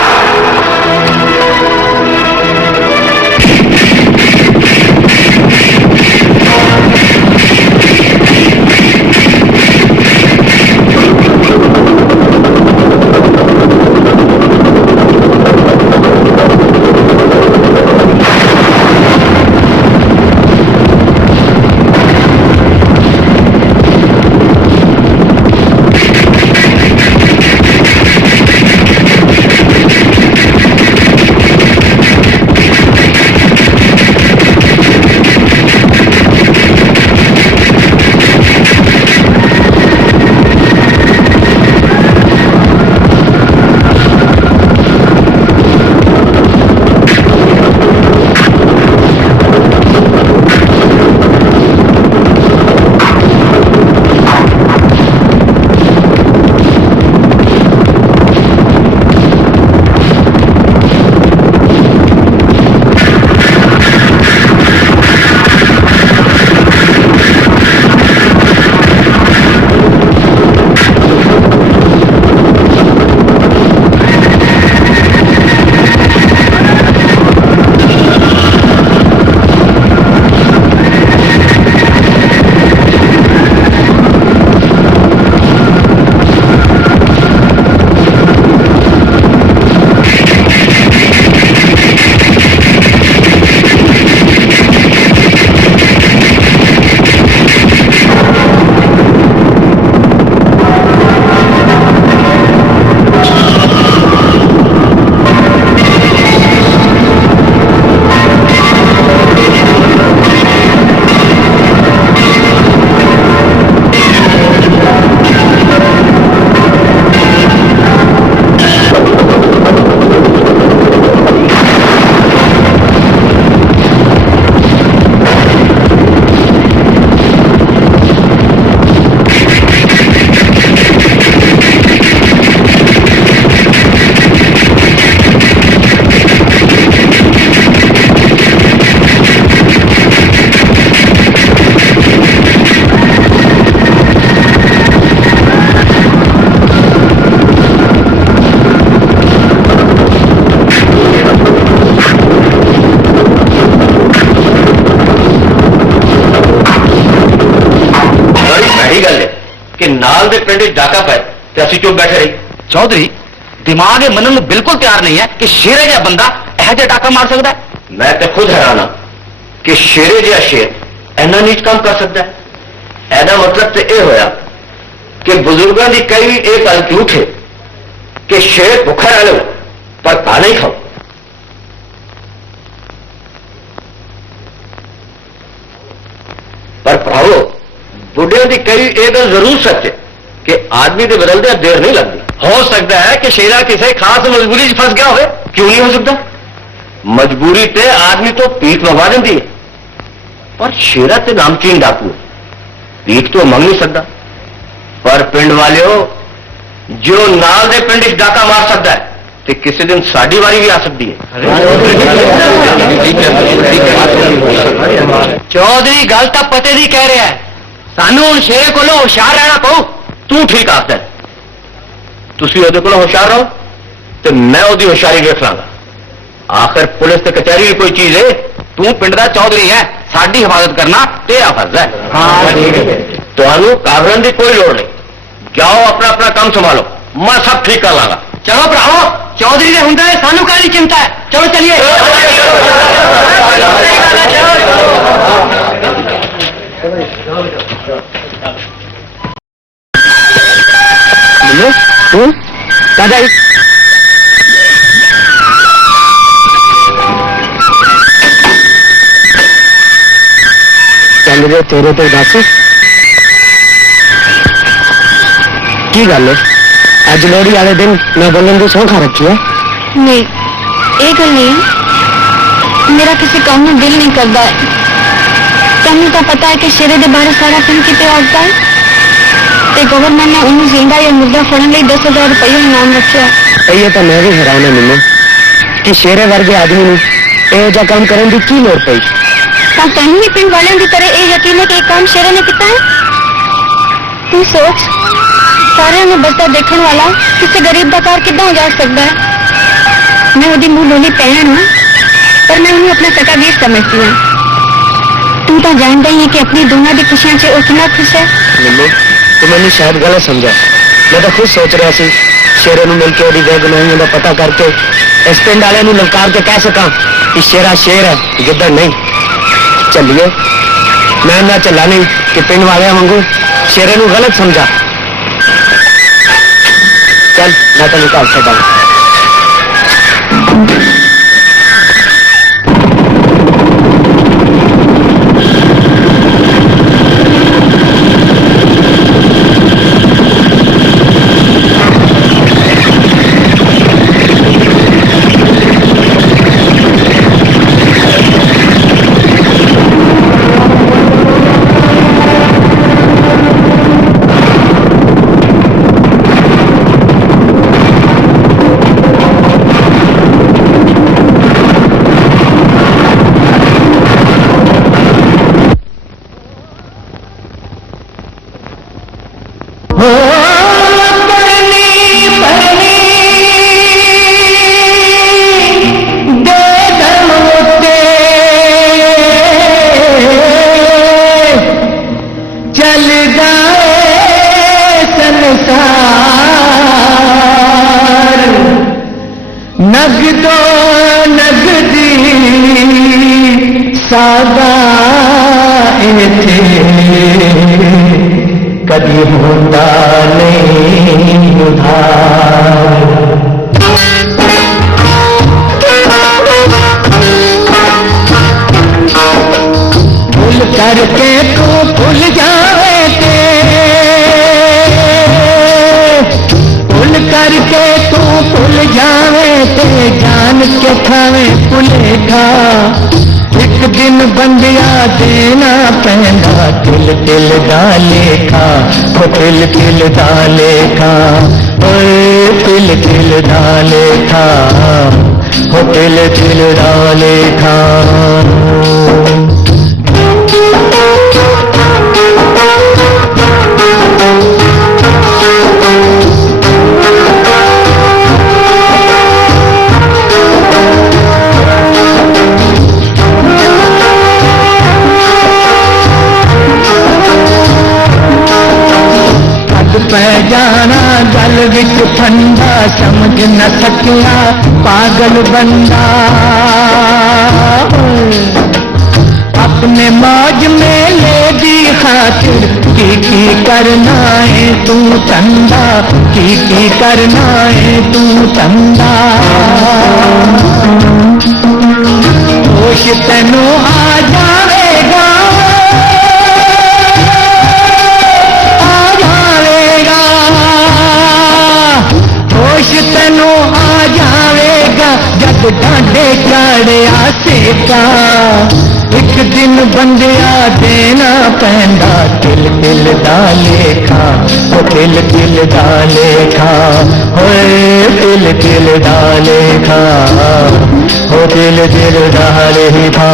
नाल दे पिंड डाका पाए ते असीं चुप बैठे रही। चौधरी दिमाग ये मनन ਨੂੰ बिल्कुल तैयार नहीं है कि शेरे जिहा बंदा ਇਹੋ ਜਿਹਾ डाका मार सकता है। मैं तो खुद हैरान हाँ कि शेरे जिहा शेर इन्ना नीच काम कर सकता है। ऐदा मतलब तो यह होया कि बुजुर्गों की कई एक गल झूठ है कि शेर भुखा रह लो पर खा नहीं खाओ। पर भावो बुढ़ियों की कई एक गल जरूर सच है कि आदमी के बदलदे देर नहीं लगती। हो सकता है कि शेरा किसी खास मजबूरी फंस गया हो। क्यों नहीं हो सकता? मजबूरी ते आदमी तो पीठ मंगवा देती है, पर शेरा ते नामचीन डाकू पीठ तो मंग नहीं सकता। पर पिंड वाले जो नाल दे पिंड च डाका मार सकता है तो किसी दिन साड़ी वारी भी आ सकती है। चौधरी गल तो पते दी कह रहा है, सानू हुण शेरे कोलों होशियार रहना पऊ। तू ठीक आखदा है, तुसी ओदे कोलों होशियार रहो तो मैं ओदी होशियारी देख लांगा। आखिर पुलिस ते कचहरी भी कोई चीज है। तू पिंड दा चौधरी है, साडी हिफाजत करना तेरा फर्ज है। तुहानू काबरन की कोई लोड़ नहीं, जाओ अपना अपना काम संभालो, मैं सब ठीक कर लांगा। चलो भराओ, चौधरी ने हुंदा है, सानू काहदी चिंता है। चलो चलिए। चल रहे तेरे तो दस की गल है? अज लोहड़ी वाले दिन मैं बोलन की सौं खा रखी है। नहीं ये गल नहीं है, मेरा किसी काम में दिल नहीं करता है। तुम तो पता है कि शेरे के बारे सारा फिल्म कितने आता है ते गवर्नमेंट ने उन्हें जिंदा या मुर्दा फड़न लिए 10,000 रुपये इनाम रखा। ये तो मैं भी हैरान है मैनू कि शेरे वर्गे आदमी ने यह जा काम करने की की लोड़ पई। तुम भी पिंड वालों की तरह ये यकीन है कि एक काम शेरे ने किया है? तू सोच, सारे में बसता देखने वाला किसी गरीब का कार कितना उजाड़ सकता है। मैं वो मुंह बोली भैन हूँ, पर मैं उन्हें अपना सका वीर समझती हूँ। तू तो जानता ही है कि अपनी दोनों की खुशियां से कितना खुश है। मम्मी तू मैंने शायद गलत समझा। मैं तो खुद सोच रहा सी शेरे नूं मिल के ओदी बेगुनाहियों का पता करके इस पिंड वाले नूं ललकार के कह सका कि शेरा शेर है, गिद्दड़ नहीं। चलिए मैं ना चला नहीं कि पिंड वाले वांगू शेरे नूं गलत समझा। चल मैं तेन घर छड्डां। कभी होता नहीं उधार। भूल करके तू भूल जावे ते, भूल करके तू भूल जावे ते, जान के खावे भुलेखा। एक दिन बंदिया देना पैंदा तिल तिल दा लेखा। ओ तिल तिल दा लेखा, ओए तिल तिल दा लेखा, ओ तिल तिल दा लेखा। पै जाना गल विच ठंडा समझ न सकिया पागल बंदा अपने मौज मेले दी खातिर की करना है तू चंदा की करना है तू चंदा होश तेनू आ जाएगा होश तेनू आ जाएगा जब डांडे चाड़िया सेका एक दिन बंदिया देना पैंदा तिल तिल दा लेखा ओ तिल तिल दा लेखा होए तिल तिल दा लेखा ओ तिल तिल दा लेखा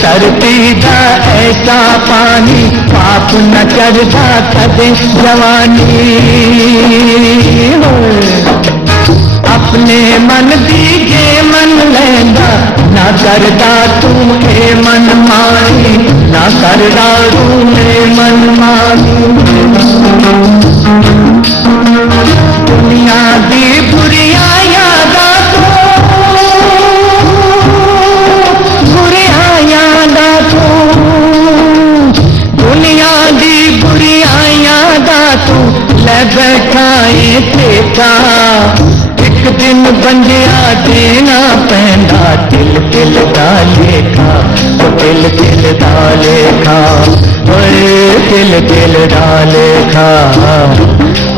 धरती का ऐसा पानी पाप न चढ़ता कदे जवानी अपने मन दीजे मन लेंदा ना करदा तू ए मन मानी ना करदा तू ए मन मानी दुनिया दी बुरिया यादा दुनिया दी बुरियां दा तू ले बैठाए ठेका एक दिन बंदिया देना पैंदा तिल तिल दा लेखा ओ तिल तिल दा लेखा ओए तिल तिल दा लेखा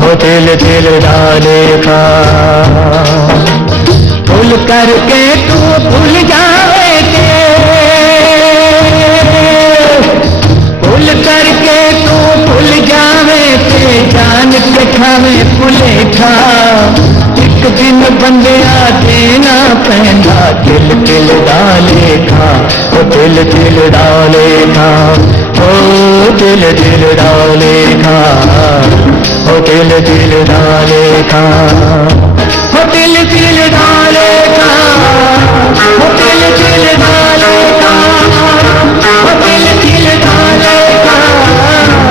ओ तिल तिल दा लेखा भूल करके तू भूल जाएगे भूल करके तू भूल जावे ते जान के खावे भुलेखा एक दिन बंदिया देना पैंदा तिल तिल दा लेखा ओ तिल तिल दा लेखा ओ तिल तिल दा लेखा ओ तिल तिल दा लेखा ओ तिल तिल दा लेखा ओ तिल तिल दा लेखा ओ तिल तिल दा लेखा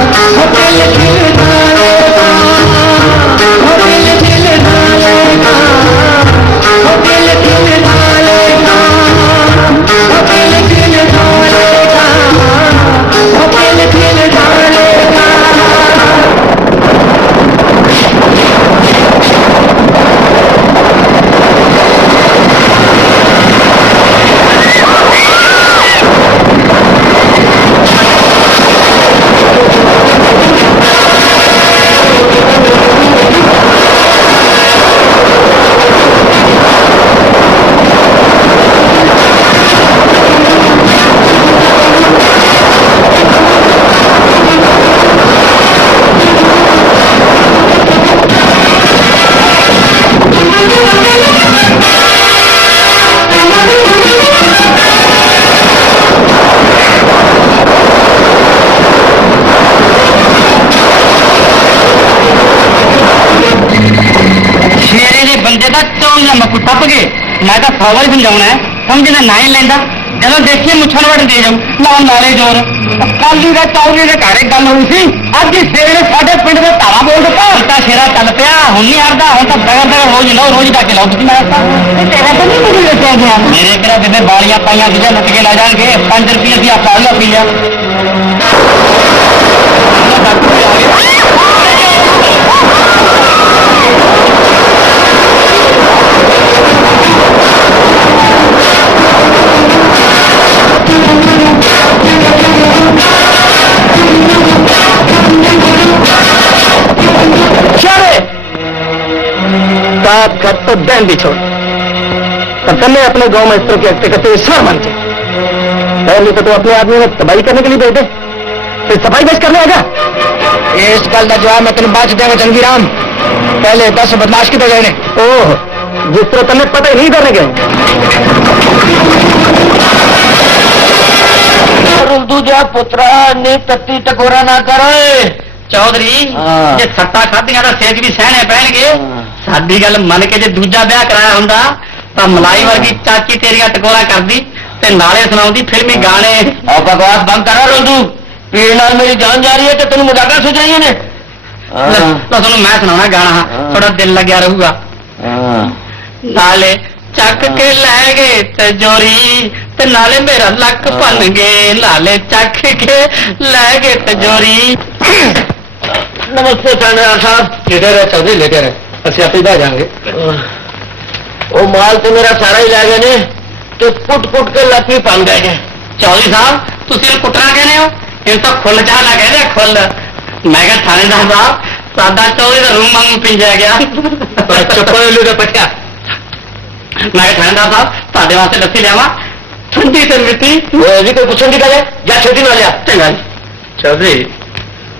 ओ तिल तिल दा लेखा ओ तिल तिल दा लेखा ओ तिल तिल दा लेखा ओ तिल तिल दा लेखा ओ तिल तिल दा लेखा टप गए मैं तो 100 बार समझाना है समझना ना ही लेंदा जब देखिए मुछन वट दे जाऊं लाओ नाले जोर काली का चौधरी के घर एक गल हुई सी अज शेर ने साडे पिंड में ताला बोल दिता इतना शेरा चल पिया हुन नहीं हटदा हुन तो दगर दगर रोज लो रोज डाके लाओ तुम तेरा तो नहीं मुझे देखा गया मेरे करा बेबे बालियां पाइयां चीज़ें लुट के ला जाएंगे 5 रुपये की आप लो पी लिया कर तो दैन भी छोड़ तब तन्ने अपने गांव में इस तरह के हत्ते करते सर बन के पहले तो अपने आदमी में तबाही करने के लिए भेज दे फिर सफाई बेच करने आजा इस गल का जवाब मैं तेन बाद देंगे जंगी राम पहले 10 बदमाश कितने गए ने ओह जिस तरह तन्ने पता ही नहीं करने गए दूजा पुत्रा ने तत्ती टकोरा ना करे ਚੌਧਰੀ ਹਾਂ। ਜੇ ਸੱਟਾਂ ਖਾਧੀਆਂ ਤਾਂ ਸਿਰ 'ਚ ਵੀ ਸਹਿਣੇ ਪੈਣਗੇ ਹਾਂ। ਸਾਡੀ ਗੱਲ ਮੰਨ ਕੇ ਜੇ ਦੂਜਾ ਵਿਆਹ ਕਰਾਇਆ ਹੁੰਦਾ ਤਾਂ ਮਲਾਈ ਵਰਗੀ ਚਾਚੀ ਤੇਰੀਆਂ ਟਕੋਰਾ ਕਰਦੀ ਤੇ ਨਾਲੇ ਸੁਣਾਉਂਦੀ ਫਿਲਮੀ ਗਾਣੇ। और बकवास बंद करा रोजू पीड़ नाल मेरी जान जा रही है कि तेन मजाक सोच रही ने ਲੈ ਤੁਹਾਨੂੰ ਮੈਂ ਸੁਣਾਉਣਾ ਗਾਣਾ ਹਾਂ। ਥੋੜਾ ਦਿਲ ਲੱਗਿਆ ਰਹੂਗਾ। ਨਾਲੇ ਚੱਕ ਕੇ ਲੈ ਗਏ ਤਜੋਰੀ ਤੇ ਨਾਲੇ ਮੇਰਾ ਲੱਕ ਭੰਨ ਗਏ ਨਾਲੇ ਚੱਕ ਕੇ ਲੈ ਗਏ ਤਜੋਰੀ। नमस्ते थानेदार साहब लेटे रहे चौधरी, लेटे रहे, असि आपे बह जाएंगे। वो माल तो मेरा सारा ही लै गए ने तो कुट कुट के लत भी भन गए ने ਚੌਧਰੀ ਸਾਹਿਬ ਤੁਸੀਂ ਇਹਨੂੰ ਕੁੱਟਣਾ ਕਹਿੰਦੇ ਹੋ, ਇਹਨੂੰ ਤਾਂ ਖੁੱਲ ਚਾਹਲਾ ਕਹਿੰਦੇ ਆ, ਖੁੱਲ। ਮੈਂ ਕਿਹਾ ਥਾਣੇਦਾਰ ਸਾਹਿਬ ਸਾਡਾ ਚੌਧਰੀ ਦਾ ਰੂਮ ਵਾਂਗੂ ਪਿੰਜਿਆ ਗਿਆ। चप्पल ले पटिया ਮੈਂ ਕਿਹਾ ਥਾਣੇਦਾਰ ਸਾਹਿਬ ਤੁਹਾਡੇ ਵਾਸਤੇ ਲੱਸੀ ਲਿਆਵਾਂ ਠੰਡੀ ਤੇ ਮਿੱਠੀ। वो अभी कोई पूछने की गल है या छोटी ना लिया ਚੰਗਾ ਜੀ। चौधरी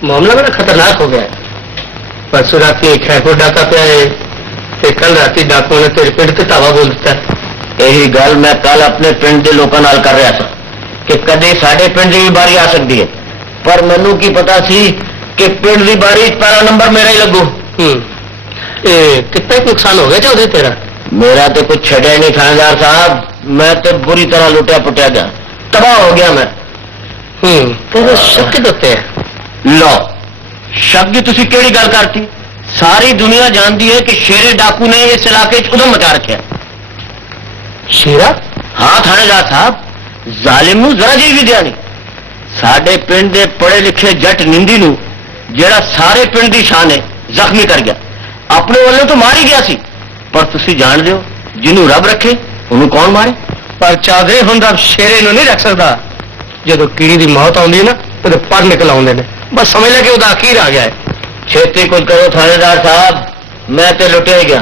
मामला बड़ा खतरनाक हो गया है। परसों रात एक है को डाका पे आए ते कल राती डाकुओं ने तेरे पिंड ते धावा बोल दिता। यही गल मैं कल अपने पिंड के लोगों नाल कर रहा था कि कदे साडे पिंड की भी बारी आ सकती है, पर मैनू की पता सी कि पिंड की बारी पहला नंबर मेरा ही लगू। कितना नुकसान हो गया चौधरी तेरा? मेरा तो कुछ छड़िया नहीं थानेदार साहब, मैं तो बुरी तरह लुटिया पुटिया गया, तबाह हो गया मैं। तेरे शक होते हैं। लो शब्द तुसी केड़ी गल करती, सारी दुनिया जानती है कि शेरे डाकू ने इस इलाके च उधम मचा रखा। शेरा? हाँ थानेदार साहब, जालिम नू जरा जी भी दिया नहीं। साडे पिंड दे पढ़े लिखे जट निंदी नू जेड़ा सारे पिंड दी शान है जख्मी कर गया, अपने वालों तो मार ही गया सी, पर तुसी जान दियो जिन्हों रब रखे उन्होंने कौन मारे। पर चौधरी हुण रब शेरे नूं नहीं रख सकता। जो कीड़ी की मौत आउंदी है ना तो पर निकल आउंदे ने, बस समझ ले कि उहदा अखीर आ गया है। छेती कुछ करो थानेदार साहब, मैं तो लुटिया ही गया,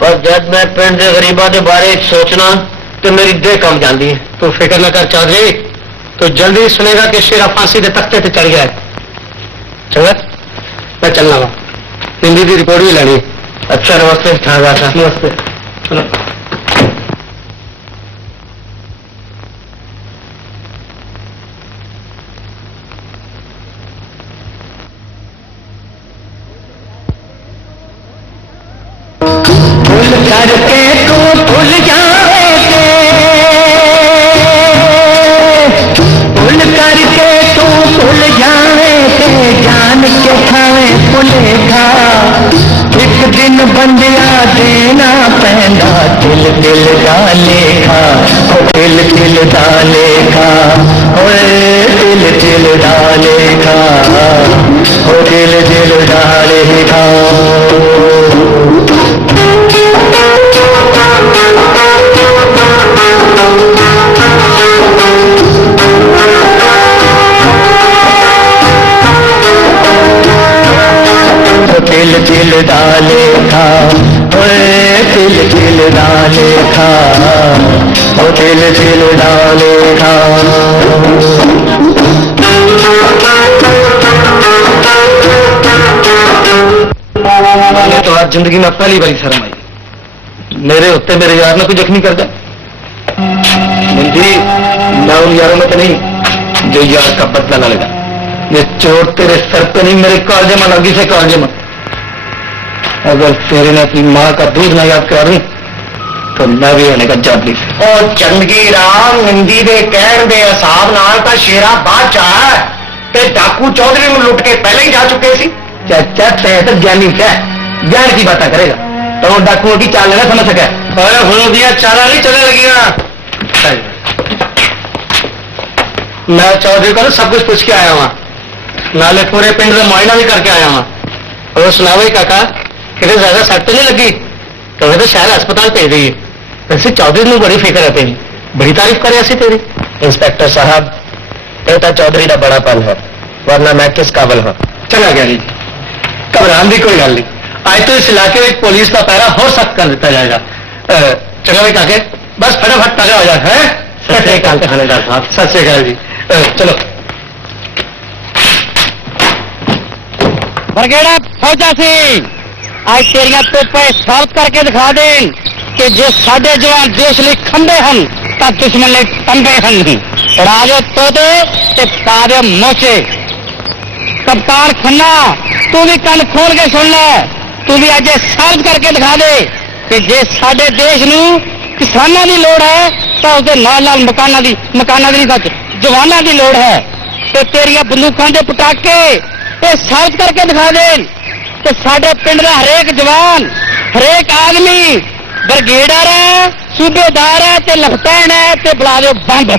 पर जब मैं पिंड के गरीबों के बारे सोचना तो मेरी देह कम जाती है। तू फिक्र न कर चौधरी, तो जल्दी सुनेगा कि शेरा फांसी के तख्ते पे चढ़ गया है। चंगा मैं चलना वा, हिंदी की रिपोर्ट भी लेनी। अच्छा नमस्ते थानेदार साहब। नमस्ते। चलो भूल करके तू भूल जावे भूल करके तू भूल जावे जान के खावे भुलेखा एक दिन बंदिया देना पैंदा दिल दिल दा लेखा दिल दिल दा लेखा दिल दिल दा लेखा दिल दिल दा लेखा। दिल दिल डाले खा दिल दिल डाले खा दिल दिल डाले खा। मैंने तो आज जिंदगी में पहली बारी शर्म आई, मेरे उत्ते मेरे यार ने कोई जख्मी कर दिया। मिलती मैं उन यारों में तो नहीं जो यार का बदला ना लगा। ये चोट तेरे सर पे नहीं मेरे कालजे में लगी से कालजे में। अगर तेरे ने अपनी माँ का दूध ना याद करा दूं तो मैं भी होने का जादली। और चंदगी राम निंदी दे कहण दे हिसाब नाल तां शेरा बाद च आया ते डाकू चौधरी नूं लुट के पहले ही जा चुके सी। चाचा तय तो ज्ञानी क्या ज्ञान की बातें करेगा, तो डाकुओं की चाल ना समझ सके। अरे हो दिया चारा नहीं चलने लगी। मैं चौधरी को सब कुछ पूछ के आया वहां, नाले पूरे पिंड में मुआयना भी करके आया वहां। और सुना भाई काका कितने ज्यादा सट तो नहीं लगी, तो तो शहर अस्पताल भेज दी। वैसे चौधरी ने बड़ी फिक्र है तेरी, बड़ी तारीफ करे ऐसी तेरी। इंस्पेक्टर साहब ये तो चौधरी का बड़ा पल है, वरना मैं किस काबल हूं। चला गया जी, घबराने की कोई गल नहीं। आज तो इस इलाके में पुलिस का पैरा हो सख्त कर दिया जाएगा। चलो भाई काके बस फटाफट ताजा हो जाए। सत श्री अकाल थानेदार साहब। सत श्री अकाल जी। चलो बरगेड़ा फौजा सिंह आज तेरिया पेपर साबित करके दिखा दे कि जो साडे जवान देश लिए खंबे हैं तो दुश्मन लिए तंबे हैं। राजो तोते ते पादे मोचे। कप्तान खन्ना तू भी कान खोल के सुन ले, तू भी अज साबित करके दिखा दे कि जे साडे देश नूं किसानां दी लोड़ है तां उसदे नाल नाल मकानां दी नहीं सच जवानां दी लोड़ है। ते तेरियां बंदूकां दे पटाके ये साबित करके दिखा दे कि साडे पिंड दा हरेक जवान हरेक आदमी ब्रिगेडर है, सूबेदार है ते लेफ्टिनेंट है ते बुला दो बंद।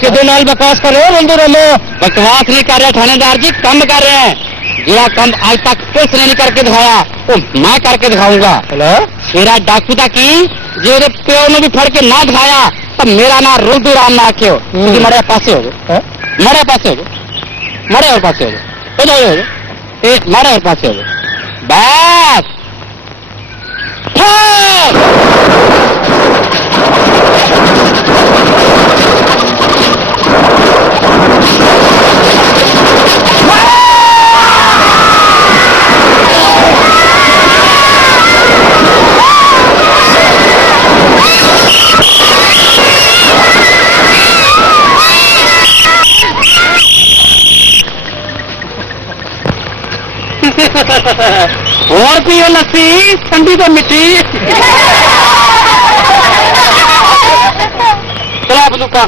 किदे नाल बकवास कर रहे हो बंदू रोलो? बकवास नहीं कर रहे थानेदार जी, काम कर रहे हैं। ਜਿਹੜਾ ਕੰਮ ਅੱਜ तक पुलिस ने नहीं करके दिखाया वो मैं करके दिखाऊंगा। मेरा डाकू था कि जो प्यो ने भी फड़ के ना दिखाया तो मेरा नाम रुलदू राम ना आख्यो। मरे पासे हो गए, मरे पासे हो गए, मरे और पासे हो गए, मरे और पासे हो गए बस। और पियो लस्सी ठंडी तो मिट्टी। चला बंदूका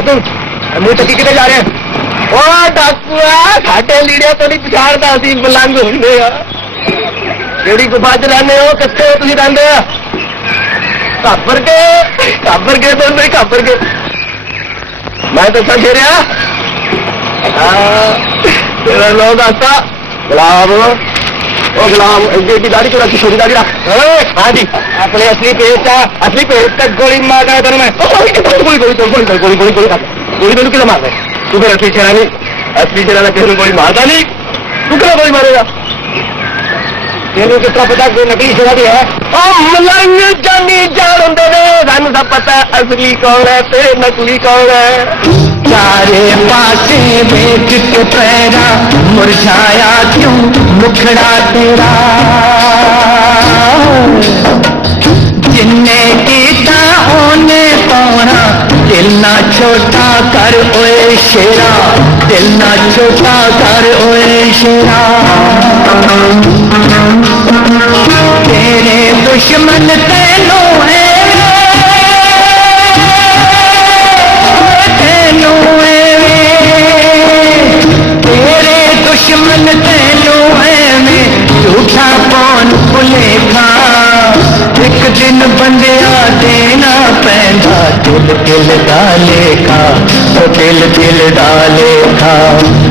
तुम मुंह तकी किते जा रहे हैं? ओ डाकुआ साडे लीड़े तो नहीं पछाड़दा सी मलंग हुंदे आ। जेड़ी गुफा च रहंदे हो किथे तुसीं रहंदे आ? काबर के तो नहीं काबर के मैं तो शेरिया तेरा लो दाता गुलाम। ओ गुलाम एडी दाढ़ी को रखी, छोटी दाढ़ी रख। हाँ जी अपने असली पेट तक गोली मारना है तेरे में। गोली मैनू कितना मारना है? तू फिर असली शेरा नहीं, असली शेरा ने किसी गोली मारता नहीं, तू क्या गोली मारेगा? तेनू कितना पता कोई नकली शेरा भी है? मलंग जानी जान होंदे ने, सानू सब पता असली कौन है ते नकली कौन है। चारे पासे देख के पैरा मुरझाया क्यों मुखड़ा तेरा, जिन्ने कीता ओने पाना, दिल ना छोटा कर ओए शेरा, दिल ना छोटा कर ओए शेरा। तेरे दुश्मन तेनों है, तेरे दुश्मन तेनों है में झूठा कौन भुलेखा। एक दिन बंदिया देना पैंदा दिल दिल डाले खा, ओ दिल दिल डाले खा,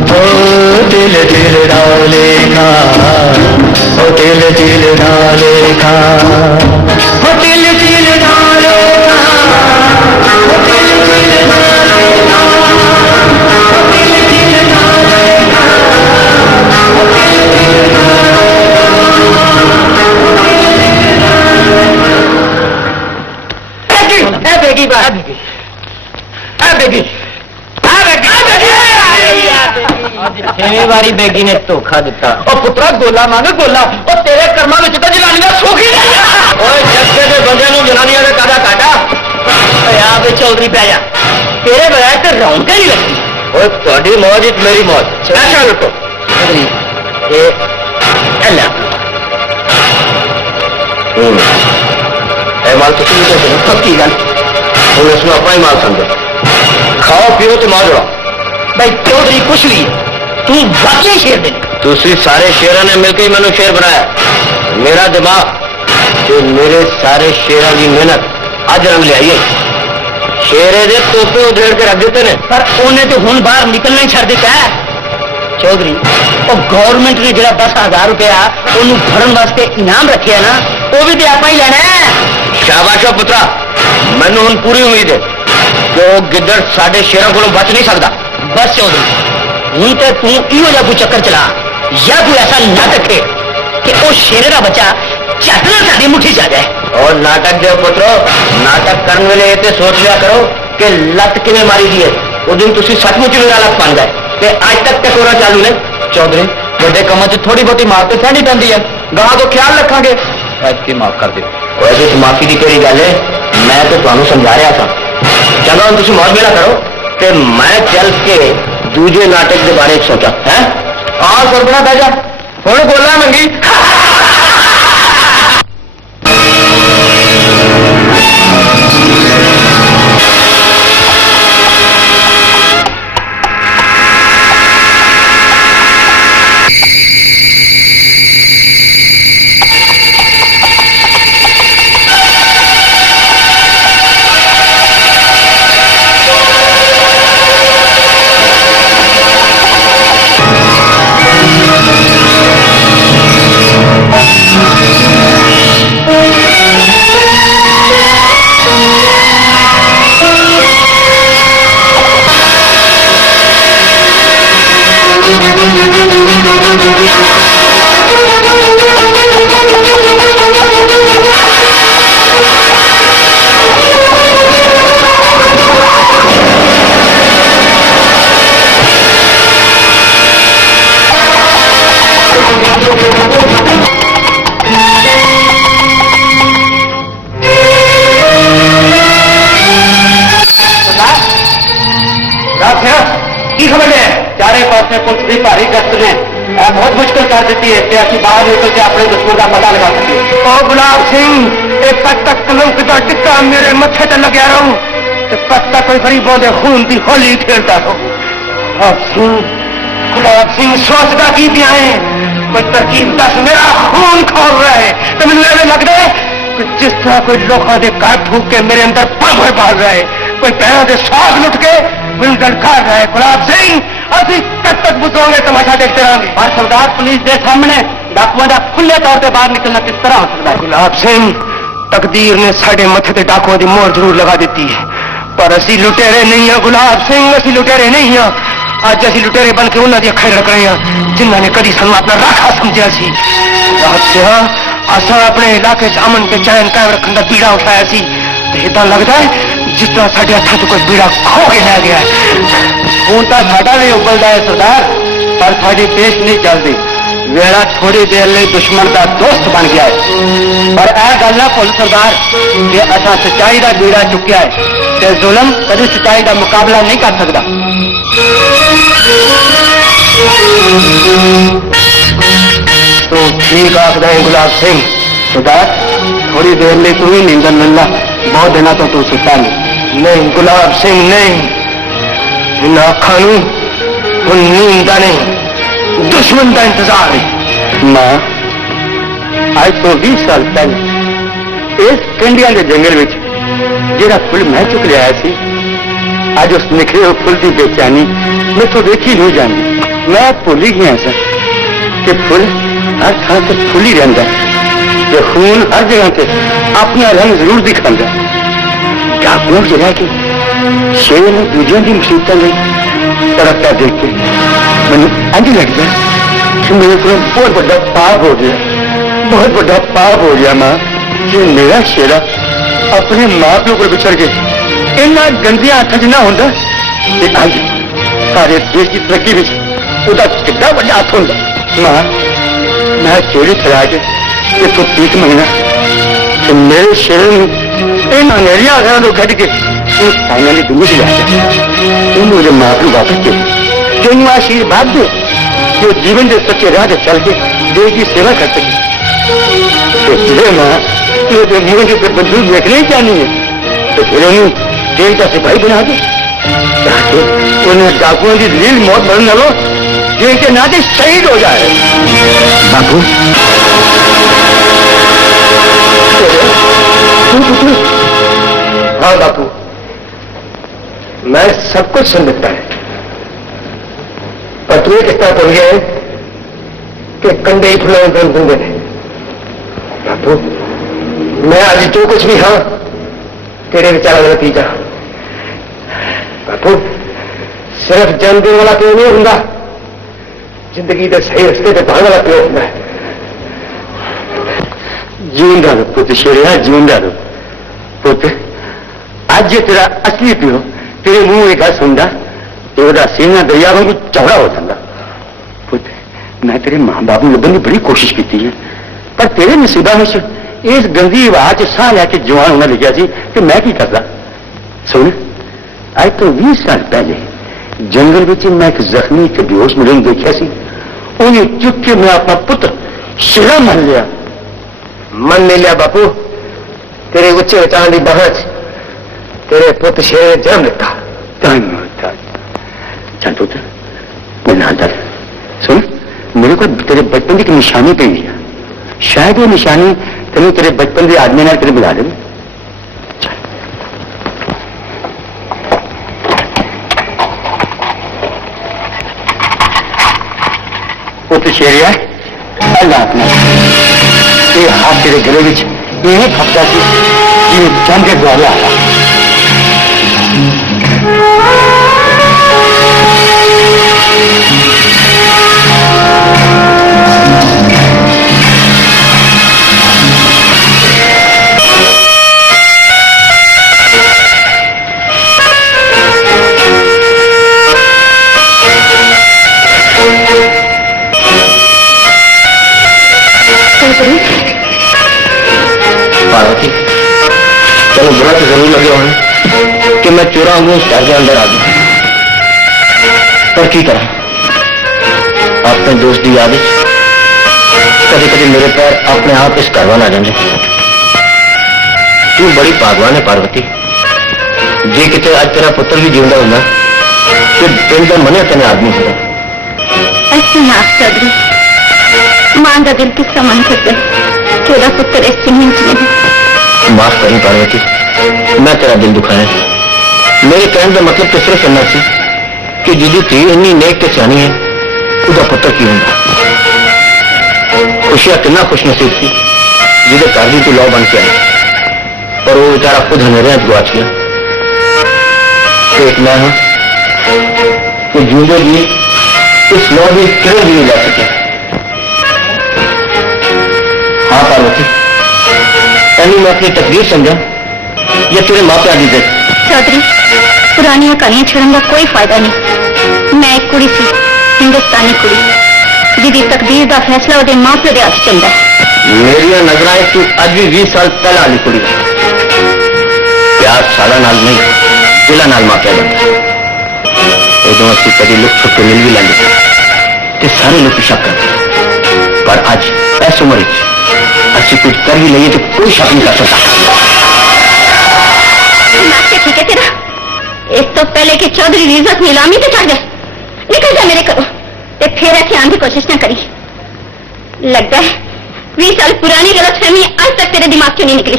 ओ दिल दिल डाले खा, ओ दिल दिल डाले खा, ओ दिल दिल डाले खा, ओ दिल दिल डाले खा, ओ दिल दिल डाले खा, ओ दिल दिल बारी बेगी ने धोखा दिता। पुत्रा गोला मांग गोला, तेरे कर्मा में तो जनानियां सोखी जस्ते के बंदे नूं जनानियां का कादा काटा। आप चौधरी पै जा, तेरे बगैर तो रौनक नहीं लगती। थोड़ी मौज मेरी मौज। ऐसा लुटो माल तो पक्की गल हम इसमें अपना ही माल समझो। खाओ पियो तो मौज लो भाई। चौधरी कुछ भी तू बाकी शेर दे, दूसरी सारे शेरों ने मिलकर मैंने शेर बनाया। मेरा दिमाग जो मेरे सारे शेरों की मेहनत अज रंग लिया। शेरे दे तोते उधेड़ के रख देते ने, पर उन्हें तो हुण बाहर निकलना ही छड़ दिता है। चौधरी और गवर्नमेंट ने जो 10,000 रुपया उन्होंने भरन वास्ते इनाम रखे ना, वो भी तो आप ही लेना है। शाबाश पुत्रा, मैनू हुण पूरी उम्मीद है कि वो गिद्दड़ साडे शेरों को बच नहीं सकता। बस चौधरी नहीं तो तू इहो जिहा कोई चक्कर चला या कोई ऐसा नाटक है कि वो शेरे का बच्चा चटना साडी मुट्ठी च आ जाए। और नाटक जो पुत्रो नाटक करने वेले ये सोच लिया करो कि लत किवें मारी दी है। उस दिन तुसीं सचमुच मेरा लत बन गए ते अज तक टकोरा चालू ने। चौधरी बड़े कामां च थोड़ी बहुती मार तो सहनी पैंदी है, गां तो ख्याल रखांगे। ਐਤਕੀ ਮਾਫ ਕਰ ਦਿਓ। ਇਹਦੇ ਚ ਮਾਫੀ ਦੀ ਕਿਹੜੀ ਗੱਲ ਹੈ? ਮੈਂ ਤਾਂ ਤੁਹਾਨੂੰ ਸਮਝਾ ਰਿਹਾ ਸਾਂ। ਚੰਗਾ ਹੁਣ ਤੁਸੀਂ ਮੌਤ ਮੇਰਾ ਕਰੋ ਤੇ ਮੈਂ ਚੱਲ ਕੇ ਦੂਜੇ ਨਾਟਕ ਦੇ ਬਾਰੇ ਸੋਚਾਂ। ਹੈ ਆ ਸਰਪਣਾ ਬਹਿ ਜਾ, ਹੁਣ ਬੋਲਾਂ ਮੰਗੀ। की खबर है? चारे पासे पुलिस की भारी गश्त ने बहुत मुश्किल कर दी है कि असं बाहर निकल के अपने दुश्मन का पता लगा सके। ओ गुलाब सिंह, एक कद तक कलंक का टिक्का मेरे मथे ते लग्या रहूं, कद तक कोई गरीबों के खून की होली खेलता रहूं। गुलाब सिंह सोचता की पिया है, कोई तरकीब दस, मेरा खून खोल रहा है तो मैंने लगता है जिस तरह कोई लोगों के घर फूक के मेरे अंदर पावर पाल रहा है, कोई पैरों के स्वाद लुट के मिल ललकार रहा है। गुलाब सिंह असि कब तक बुझोगे, तमाशा देखते रहेंगे। और सरदार पुलिस के सामने डाकुओं का खुले तौर पर बाहर निकलना किस तरह हो सकता है? गुलाब सिंह, तकदीर ने साढ़े मथे ते डाकुओं की मोहर जरूर लगा दी है, पर असी लुटेरे नहीं है। गुलाब सिंह, असी लुटेरे नहीं है। अज असी लुटेरे बन के उन्होंने अखा रख रहे हैं जिन्होंने कभी सानू अपना राखा समझा सी। गुलाब सिंह, असा अपने इलाके च अमन के चैन कायम रखने का बीड़ा उठाया सी, इदा लगता है जिस तरह साढ़े हथों से कोई बीड़ा खो के लै गया है। खून तो साडा भी उबलता है सरदार, पर साड़ी पेश नहीं चलती। वेला थोड़ी देर लिए दुश्मन का दोस्त बन गया है, पर यह गल ना भुल सरदार कि असा सच्चाई का बीड़ा चुकया है ते जुल्म कभी सच्चाई का मुकाबला नहीं कर सकता। तो ठीक आखदा है गुलाब सिंह। सरदार, थोड़ी देर लिए तू ही नींदर लल्ला, बहुत दिनों तो तू सुता नहीं। नहीं गुलाब सिंह नहीं, इन अखा नींद नहीं, दुश्मन का इंतजार है। मां, आज तो 20 साल पहले इस कंडिया के जंगल में जेड़ा फुल मैं चुक लिया सी, आज उस निखरे हुए फुल की बेचैनी मैं तो देखी नहीं जाती। मैं भूल ही गया सर कि फुल हर थान से फुल ही रहता है, जो खून हर जगह से अपना रंग जरूर दिखाता है। डाकुओं से रह के शेर ने दूजियों की मुसीबत गई तड़पता देख के मैंने इंज लगता कि मेरे को बहुत बड़ा पाप हो गया, बहुत बड़ा पाप हो गया मां, कि मेरा शेरा अपने मां प्यो को बिछड़ के इन्ना गंदिया हथ च ना होंदा ते अज सारे देश की तरक्की में उसका कितना बड़ा हथ होंदा। मां, मैं चोरी चला के इतों 30 महीना कि मेरे शेर इन अनेरिया घरों को कट के फाइनली दुनिया से लाया। मुझे मां प्यो वापस दे, तेन आशीर्वाद दे जो जीवन के सच्चे राह चल के देश की सेवा कर सके। मां, तो मुझे तो बंदूक देखने ही चाहनी है तो फिर उन्हें जेल का सिपाही बना दे, ताकि उन्हें डाकुओं की लील मौत मरने लो, जेल के नाते शहीद हो जाए। बापू, हाँ बापू, मैं सब कुछ सुन लेता है, पर तुम्हें किस तरह पड़ गया है कि कंडे ही फुला दूंगे। बापू, मैं आज जो कुछ भी हाँ तेरे विचारों का नतीजा। बापू, सिर्फ जन्म देने वाला प्यो नहीं होंगे, जिंदगी के सही रस्ते पर पाने वाला प्यो होंगे। जीवंदा रहो पुत शेरिया, जीवंदा रहो पुत। आज जे तेरा असली प्यो तेरे मुंह एक गल सुनता तो वह सीना दरिया वांगू चौड़ा हो जाता। पुत, मैं तेरे मां बाप लभन की बड़ी कोशिश की है, पर तेरे नसीबा में इस गंदी आवाज साह लैके जवान होना लिखा सी कि मैं की करदा। सुन, आज तो 20 साल पहले जंगल में मैं एक जख्मी एक बेहोश मुंडे नूं देखिया सी। उन्हें चुक के मैं अपना पुत्र शेरा मन लिया। मन नहीं लिया बापू, तेरे उच्चे उचारण की बाह तेरे पुत्र शेर ने जन्म लिता। चल पुत्र मेरे नाल चल। सुन, मेरे को तेरे बचपन की एक निशानी पई है, शायद वो निशानी तेन तेरे बचपन के आदमी ने तेरे मिला दे। पुत्र शेरिया अल्लाह अपना ये हाथ तेरे गले में यही खपता सी जिन्हें चंद के द्वारे आया। पार्वती, चलो बुरा तो जरूर लगे होने कि मैं चोरा हूं इस घर के अंदर आ गया, पर की करा अपने दोस्त की याद कभी कभी मेरे पैर अपने आप इस घर आ जाते। तू बड़ी भागवान है पार्वती, जे कितने आज तेरा पुत्र भी जीवंदा होगा तो दिल का मने तेने आदमी होगा। ऐसे माफ चौधरी, मां का दिल किसका मन सकता है, तेरा पुत्र इस जमीन में। माफ करी पार्वती, मैं तेरा दिल दुखाया। मेरे कहने का मतलब तो सिर्फ इन्ना सी कि जिदी धी इन्नी नेक ते सियानी है उसका पुत्र की होंगे। खुशियां कितना खुश नसीब सी जिदे घर भी तू लौ बन के आई, पर वो बेचारा खुद हनेरिया गुआच गया। एक मैं हाँ कि जूंदे जी इस लौ भी किरण भी नहीं जा सके। हाँ पार्वती, ऐनी मैं अपनी तकदीर समझा या तेरे मापे की इज्जत? चौधरी, पुरानियां कहानियां छड़न का कोई फायदा नहीं। मैं एक कुड़ी सी, हिंदुस्तानी कुड़ी, जिदी तकदीर का फैसला वो मां प्यो के हाथ चलता है। मेरी नजर तू अज भी 20 साल पहला वाली कुड़ी है। प्यार साला नाल नहीं दिला नाल मापिया जाता। उदो असं कभी लुक छुप के मिल भी लेंगे तो सारे लोग शक करते, पर अज इस उम्र असं कुछ कर भी लीए तो कोई शक नहीं कर सकता। ठीक है तेरा, इस तो पहले कि चौधरी की इज्जत नीलामी से चढ़ जाए, निकल जा मेरे घरों ते फिर ऐसे आने की कोशिश न करी। लगता है 20 साल पुरानी गलतफहमी आज तक तेरे दिमाग क्यों नहीं निकली।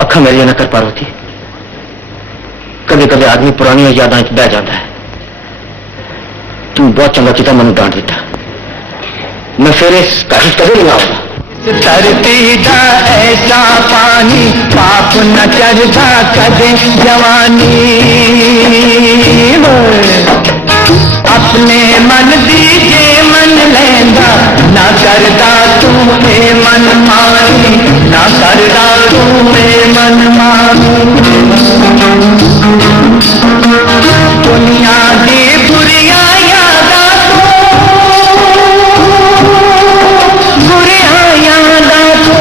अखा मेरी न कर पार्वती, कभी कभी आदमी पुरानी यादां बह जाता है। तू बहुत चंगा किता मैंने डांट दिता, मैं फिर इस घर कभी नहीं आऊंगा। धरती दा ऐसा पानी पाप न चढ़ता कदे जवानी। अपने मन दीजे मन लेंदा ना करदा तू ए मन मानी, ना करदा तू ए मन मानी। दुनिया दी बुरिया यादा तो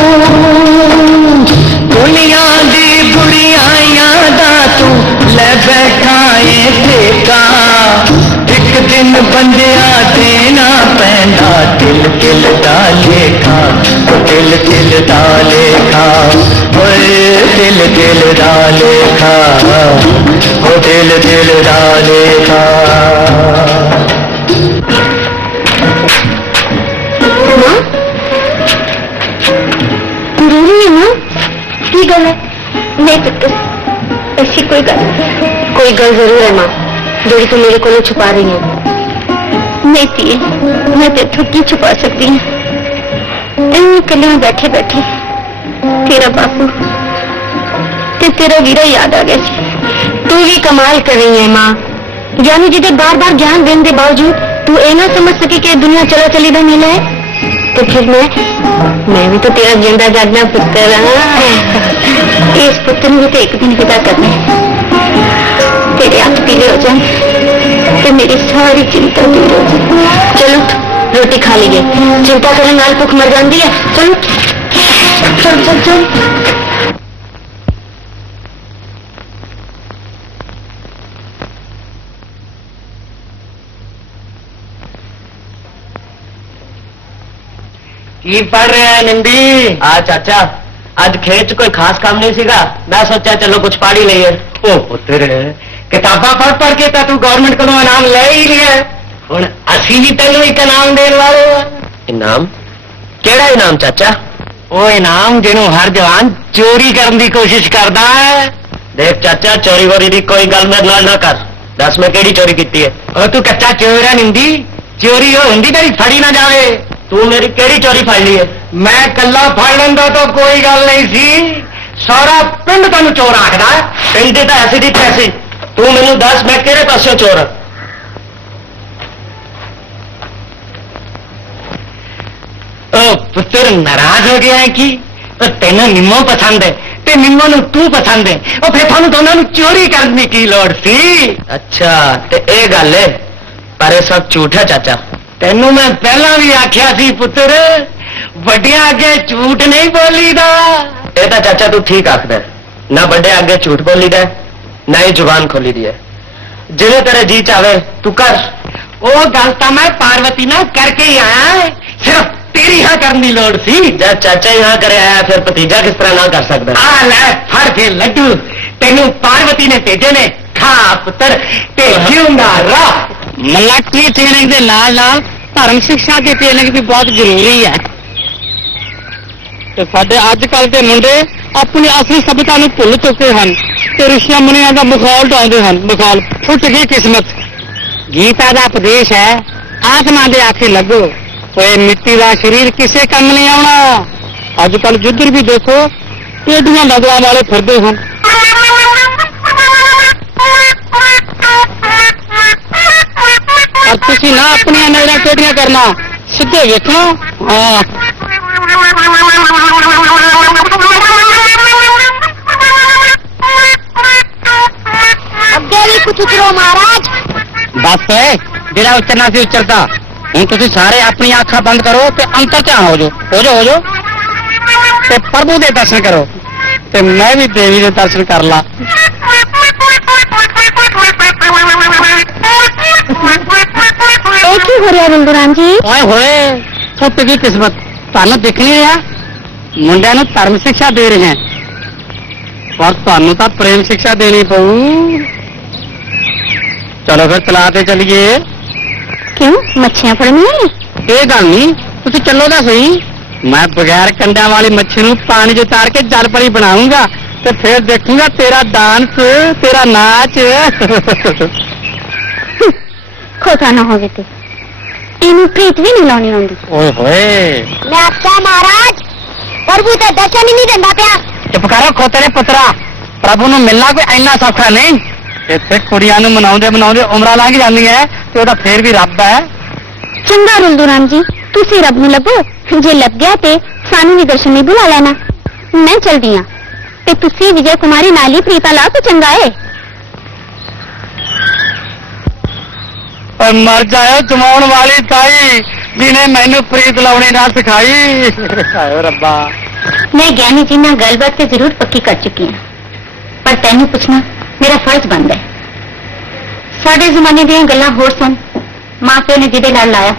दुनिया दी बुढ़िया यादा तू ले बैठा है ठेका। एक दिन बंदिया देना पैंदा दिल दिल दा लेखा, दिल दिल दा लेखा, दिल दिल दा लेखा, दिल दिल दा लेखा। जरूरी है ना की गल है? नहीं पुत्र, ऐसी कोई गल जरूर है मां जो तू मेरे को छुपा रही है। नहीं पिए, मैं तेथों की छुपा सकती हूँ। कल में बैठे बैठे तेरा बापू ते तेरा वीरा याद आ गया। तू भी कमाल कर रही है मां, यानी जिसे बार बार ज्ञान देने के बावजूद तू ये ना समझ सकी कि दुनिया चला चली का मेला है। तो फिर मैं भी तो तेरा जिंदा जागना पुत्र इस पुत्र ने भी तो एक दिन विदा करना है। तेरे हाथ पीले हो जाए तो मेरी सारी चिंता दूर हो जाए। चलो रोटी खा लीजिए, चिंता करने नाल भुख मर जाती है। चलो चल चल चल। की पढ़ रहे हैं निंदी? आ चाचा ਅੱਜ ਖੇਤ 'ਚ ਕੋਈ ਖਾਸ ਕੰਮ ਨਹੀਂ ਸੀਗਾ, ਮੈਂ ਸੋਚਿਆ ਚਲੋ ਕੁਝ ਪੜ੍ਹ ਹੀ ਲਈਏ। ਉਹ ਪੁੱਤਰ ਕਿਤਾਬਾਂ ਪੜ੍ਹ ਕੇ ਤਾਂ ਤੂੰ ਗਵਰਨਮੈਂਟ ਕੋਲੋਂ ਇਨਾਮ ਲੈ ਹੀ ਲਿਆ, ਹੁਣ ਅਸੀਂ ਵੀ ਤੈਨੂੰ ਇੱਕ ਇਨਾਮ ਦੇਣ ਵਾਲੇ ਆ। ਇਨਾਮ? ਕਿਹੜਾ ਇਨਾਮ ਚਾਚਾ? ਉਹ ਇਨਾਮ ਜਿਹਨੂੰ ਹਰ ਜਵਾਨ ਚੋਰੀ ਕਰਨ ਦੀ ਕੋਸ਼ਿਸ਼ ਕਰਦਾ ਹੈ। ਦੇਖ ਚਾਚਾ, ਚੋਰੀ ਵੋਰੀ ਦੀ ਕੋਈ ਗੱਲ ਮੇਰੇ ਨਾਲ ਨਾ ਕਰ, ਦੱਸ ਮੈਂ ਕਿਹੜੀ ਚੋਰੀ ਕੀਤੀ ਹੈ? ਉਹ ਤੂੰ ਕੱਚਾ ਚੋਰ ਹੈ ਨਿੰਦੀ, ਚੋਰੀ ਉਹ ਹੁੰਦੀ ਤੇਰੀ ਫੜੀ ਨਾ ਜਾਵੇ। ਤੂੰ ਮੇਰੀ ਕਿਹੜੀ ਚੋਰੀ ਫੜ ਲਈ ਹੈ? ਮੈਂ ਕੱਲਾ ਫੜ ਲੈਂਦਾ ਤਾਂ ਕੋਈ ਗੱਲ ਨਹੀਂ ਸੀ, ਸਾਰਾ ਪਿੰਡ ਤੈਨੂੰ ਚੋਰ ਆਖਦਾ। ਪਿੰਡ ਦੇ ਤਾਂ ਐਸੀ ਦੀ ਤੈਸੀ, ਤੂੰ ਮੈਨੂੰ ਦੱਸ ਮੈਂ ਕਿਹੜੇ ਪਾਸਿਓਂ ਚੋਰ ਹਾਂ? ਉਹ ਪੁੱਤਰ ਨਾਰਾਜ਼ ਹੋ ਗਿਆ ਹੈ ਕਿ ਉਹ ਤੈਨੂੰ ਨਿੰਮੋ ਪਸੰਦ ਹੈ ਤੇ ਨਿੰਮੋ ਨੂੰ ਤੂੰ ਪਸੰਦ ਹੈ, ਉਹ ਫਿਰ ਤੁਹਾਨੂੰ ਦੋਨਾਂ ਨੂੰ ਚੋਰੀ ਕਰਨ ਦੀ ਕੀ ਲੋੜ ਸੀ? ਅੱਛਾ ਤੇ ਇਹ ਗੱਲ ਹੈ, ਪਰ ਇਹ ਸਭ ਝੂਠ ਹੈ ਚਾਚਾ। ਤੈਨੂੰ ਮੈਂ ਪਹਿਲਾਂ ਵੀ ਆਖਿਆ ਸੀ ਪੁੱਤਰ, ਵੱਡਿਆਂ ਅੱਗੇ ਝੂਠ ਨਹੀਂ ਬੋਲੀਦਾ। ਇਹ ਤਾਂ ਚਾਚਾ ਤੂੰ ਠੀਕ ਆਖਦਾ, ਨਾ ਵੱਡੇ ਅੱਗੇ ਝੂਠ ਬੋਲੀਦਾ ਨਾ ਹੀ ਜ਼ੁਬਾਨ ਖੋਲੀਦੀ ਹੈ। ਜਿਵੇਂ ਤੇਰੇ ਜੀ ਚਾਵੇ ਤੂੰ ਕਰ। ਉਹ ਗੱਲ ਤਾਂ ਮੈਂ ਪਾਰਵਤੀ ਨਾਲ ਕਰਕੇ ਹੀ ਆਇਆ, ਸਿਰਫ ਤੇਰੀ ਹਾਂ ਕਰਨ ਦੀ ਲੋੜ ਸੀ। ਜਦ ਚਾਚਾ यहाँ करे आया फिर भतीजा किस तरह ना कर सकता? ਆ ਲੈ ਫੜ ਕੇ ਲੱਡੂ, ਤੈਨੂੰ ਪਾਰਵਤੀ ਨੇ ਭੇਜੇ ਨੇ, ਖਾ ਪੁੱਤਰ ਤੇ ਜਿਉਂਦਾ ਰਹਿ। ਮਲਾਕੀ ਟ੍ਰੇਨਿੰਗ ਦੇ ਨਾਲ ਨਾਲ ਧਰਮ ਸਿੱਖਿਆ ਦੀ ਟ੍ਰੇਨਿੰਗ ਵੀ ਬਹੁਤ ਜ਼ਰੂਰੀ ਹੈ। ਤੇ ਸਾਡੇ ਅੱਜ ਕੱਲ ਦੇ ਮੁੰਡੇ ਆਪਣੀ ਅਸਲੀ ਸਭਿਅਤਾ ਨੂੰ ਭੁੱਲ ਚੁੱਕੇ ਹਨ ਤੇ ਰਿਸ਼ੀਆਂ ਮੁਨੀਆਂ ਦਾ ਮਖੌਲ ਢਾਉਂਦੇ ਹਨ। ਮਖੌਲ ਫੁੱਟ ਗਈ ਕਿਸਮਤ। ਗੀਤਾ ਦਾ ਉਪਦੇਸ਼ ਹੈ, ਆਤਮਾ ਦੇ ਆਖੇ ਲੱਗੋ, ਓਏ ਮਿੱਟੀ ਦਾ ਸਰੀਰ ਕਿਸੇ ਕੰਮ ਨਹੀਂ ਆਉਣਾ। ਅੱਜ ਕੱਲ ਜਿੱਧਰ ਵੀ ਦੇਖੋ ਟੇਡੀਆਂ ਨਜ਼ਰਾਂ ਵਾਲੇ ਫਿਰਦੇ ਹਨ। ਪਰ ਤੁਸੀਂ ਨਾ ਆਪਣੀਆਂ ਨਜ਼ਰਾਂ ਟੇਡੀਆਂ ਕਰਨਾ, ਸਿੱਧੇ ਵੇਖਣਾ। ਹਾਂ ਅੱਗੇ ਵੀ ਕੁਝ ਉਤਰੋ ਮਹਾਰਾਜ। ਬਸ ਜਿਹੜਾ ਉਚਰਨਾ ਸੀ ਉਚਰਦਾ। ਹੁਣ ਤੁਸੀਂ ਸਾਰੇ ਆਪਣੀਆਂ ਅੱਖਾਂ ਬੰਦ ਕਰੋ ਤੇ ਅੰਤਰ ਧਿਆਨ ਹੋ ਜਾਓ ਤੇ ਪ੍ਰਭੂ ਦੇ ਦਰਸ਼ਨ ਕਰੋ ਤੇ ਮੈਂ ਵੀ ਦੇਵੀ ਦੇ ਦਰਸ਼ਨ ਕਰ ਲਾ। ਇਹ ਕੀ ਹੋ ਰਿਹਾ ਬਿੰਦੁਰਾਮ ਜੀ? ਓਏ ਹੋਏ ਫੁੱਟ ਗਈ ਕਿਸਮਤ। ਤੁਹਾਨੂੰ ਦਿਖ ਨਹੀਂ ਰਿਹਾ, ਮੁੰਡਿਆਂ ਨੂੰ ਧਰਮ ਸਿੱਖਿਆ ਦੇ ਰਹੇ ਹਾਂ, ਪਰ ਤੁਹਾਨੂੰ ਤਾਂ ਪ੍ਰੇਮ ਸਿੱਖਿਆ ਦੇਣੀ ਪਊ। ਚਲੋ ਫਿਰ ਤਲਾਅ ਤੇ ਚੱਲੀਏ। ਕਿਉਂ ਮੱਛੀਆਂ ਫੜਨੀਆਂ ਨੇ? ਇਹ ਗੱਲ ਨਹੀਂ, ਤੁਸੀਂ ਚੱਲੋ ਤਾਂ ਸਹੀ। ਮੈਂ ਬਗੈਰ ਕੰਡਿਆਂ ਵਾਲੀ ਮੱਛੀ ਨੂੰ ਪਾਣੀ 'ਚ ਉਤਾਰ ਕੇ ਜਲ ਪਰੀ ਬਣਾਉਂਗਾ ਤੇ ਫਿਰ ਦੇਖੂੰਗਾ ਤੇਰਾ ਡਾਂਸ, ਤੇਰਾ ਨਾਚ। ਖੋਤਾ ਨਾ ਹੋਵੇ ਤੇ ਇਹਨੂੰ ਪ੍ਰੀਤ ਵੀ ਨਹੀਂ ਲਾਉਣੀ ਆਉਂਦੀ। ਓਏ ਹੋਏ ਮੈਂ ਆਖਿਆ ਮਹਾਰਾਜ ਪ੍ਰਭੂ ਦਾ ਦਰਸ਼ਨ ਹੀ ਨਹੀਂ ਦਿੰਦਾ ਪਿਆ। ਚੁੱਪ ਕਰੋ ਖੋਤੇ ਦੇ ਪੁੱਤਰਾ, ਪ੍ਰਭੂ ਨੂੰ ਮਿਲਣਾ ਕੋਈ ਇੰਨਾ ਸੌਖਾ ਨਹੀਂ। ਇੱਥੇ ਕੁੜੀਆਂ ਨੂੰ ਮਨਾਉਂਦੇ ਉਮਰਾਂ ਲੰਘ ਜਾਂਦੀਆਂ ਤੇ ਉਹਦਾ ਫੇਰ ਵੀ ਰੱਬ ਹੈ। ਚੰਗਾ ਬਿੰਦੁਰਾਮ ਜੀ, ਤੁਸੀਂ ਰੱਬ ਨੂੰ ਲੱਭੋ, ਜੇ ਲੱਭ ਗਿਆ ਤੇ ਸਾਨੂੰ ਵੀ ਦਰਸ਼ਨ ਨਹੀਂ ਬੁਲਾ ਲੈਣਾ। ਮੈਂ ਚਲਦੀ ਹਾਂ ਤੇ ਤੁਸੀਂ ਵਿਜੇ ਕੁਮਾਰੀ ਨਾਲ ਹੀ ਪ੍ਰੀਤਾ ਲਾ ਕੇ ਚੰਗਾ ਏ। ਓਏ ਮਰ ਜਾਏ ਜਮਾਉਣ ਵਾਲੀ ਤਾਈ, ਜਿਹਨੇ ਮੈਨੂੰ ਪ੍ਰੀਤ ਲਾਉਣੀ ਨਾ ਸਿਖਾਈ। ਹਾਏ ਰੱਬਾ। ਮੈਂ ਗਿਆਨੀ ਜੀ ਨਾਲ ਗੱਲਬਾਤ ਤੇ ਜ਼ਰੂਰ ਪੱਕੀ ਕਰ ਚੁੱਕੀ ਹਾਂ, ਪਰ ਤੈਨੂੰ ਪੁੱਛਣਾ ਮੇਰਾ ਫਰਜ਼ ਬਣਦਾ ਹੈ। ਸਾਡੇ ਜ਼ਮਾਨੇ ਦੀਆਂ ਗੱਲਾਂ ਹੋਰ ਸਨ। ਮਾਂ ਪਿਓ ਨੇ ਜਿਹਦੇ ਨਾਲ ਲਾਇਆ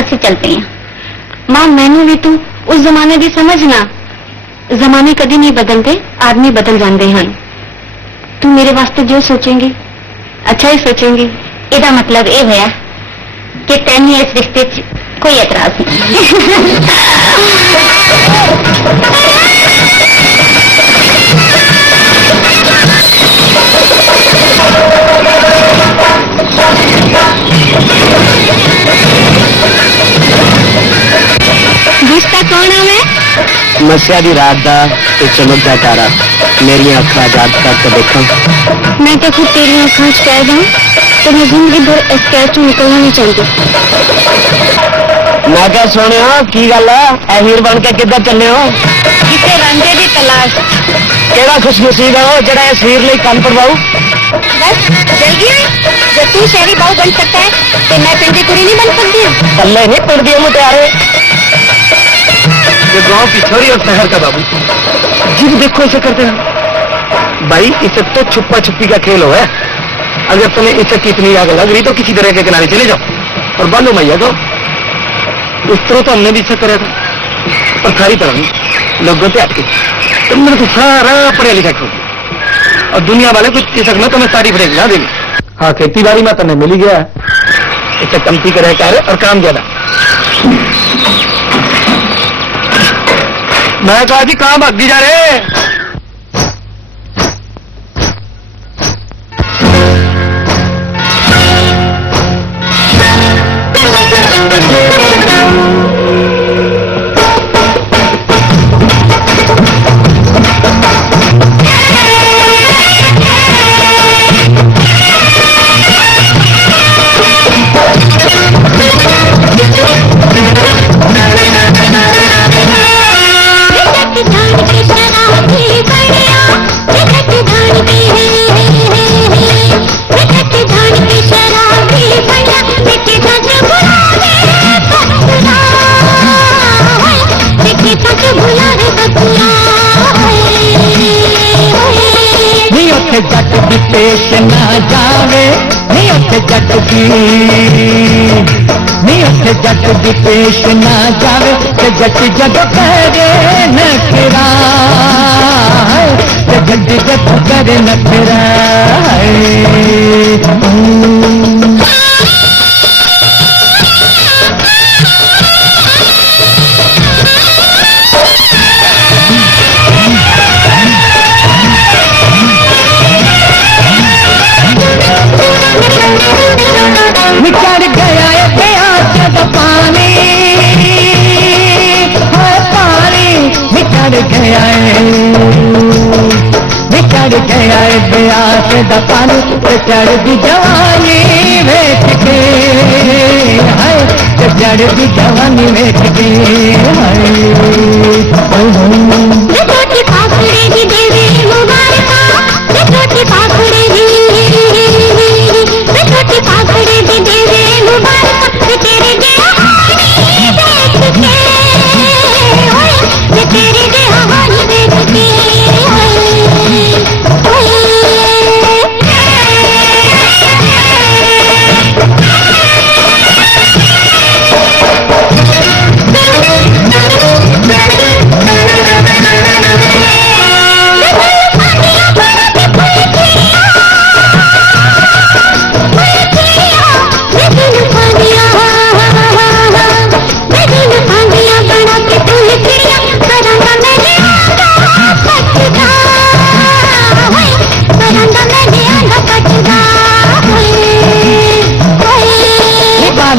ਅਸੀਂ ਚੱਲ ਪਏ ਹਾਂ। ਮਾਂ ਮੈਨੂੰ ਵੀ ਤੂੰ ਉਸ ਜ਼ਮਾਨੇ ਦੀ ਸਮਝਣਾ। ਜ਼ਮਾਨੇ ਕਦੀ ਨਹੀਂ ਬਦਲਦੇ, ਆਦਮੀ ਬਦਲ ਜਾਂਦੇ ਹਨ। ਤੂੰ ਮੇਰੇ ਵਾਸਤੇ ਜੋ ਸੋਚੇਂਗੀ ਅੱਛਾ ਹੀ ਸੋਚੇਂਗੀ। ਇਹਦਾ ਮਤਲਬ ਇਹ ਹੋਇਆ ਕਿ ਤੈਨੂੰ ਇਸ ਰਿਸ਼ਤੇ 'ਚ ਕੋਈ ਇਤਰਾਜ਼ ਨਹੀਂ। रिश्ता कौन आवे? मस्या दी रात दा ते चमकदा तारा मेरियां अखां आजाद करके देखा। मैं तो खुद तेरी आँखों च कैद हूँ तो मैं जिंदगी भर इस कैद चों निकलना नहीं चाहती। मैं क्या सुने की गल है, हीर बन के किधर चले हो? किसे रांझे की तलाश। केड़ा खुशनसीब है वो जेड़ा इस हीर लई कंन पड़वाऊ? बस जल गया। जब तू शहरी बहू बन सकता है तो मैं पिंडी कुड़ी नहीं बन सकती हूँ। अल्लाह नहीं पिंड दिए मुटियारे। ये गांव की छोरी और शहर का बाबू, जिन देखो ऐसे करते हैं। भाई इसे तो छुपा छुपी का खेल हो है। अगर तुम्हें इससे कितनी आग लग रही तो किसी तरह के किनारे चले जाओ और बांधो मैया को। उस तरह तो हमने भी इससे करा था, पर सारी तरह नहीं, लोगों से हटके। तुमने तो सारा पढ़ा लिखा छोड़ दिया और दुनिया वाले कुछ इसक में तुम्हें सारी ब्रेक ना देगी। हाँ, खेती बाड़ी में तुम्हें मिल ही गया है, इससे कमती करे कार्य और काम ज्यादा। मैं कहा जी कहाँ भागी जा रहे? जट दी पेश ना जावे, नहीं उठे जट दी, नहीं उठे जट दी पेश ना जावे, ते जट जग करे नखरा, ते जट जग करे नखरा। निकल गया है प्यास का पानी, है पानी निकल गया है, निकल गया है प्यास का पानी, चढ़ दी जवानी वेच के, है चढ़ दी जवानी वेच के, छोटी पाखुड़े दी देवी मुबारका, छोटी पाखुड़े दी, छोटी पाखुड़े दी देवी मुबारका, तेरे जहानी देख के, तेरे जहानी देख के,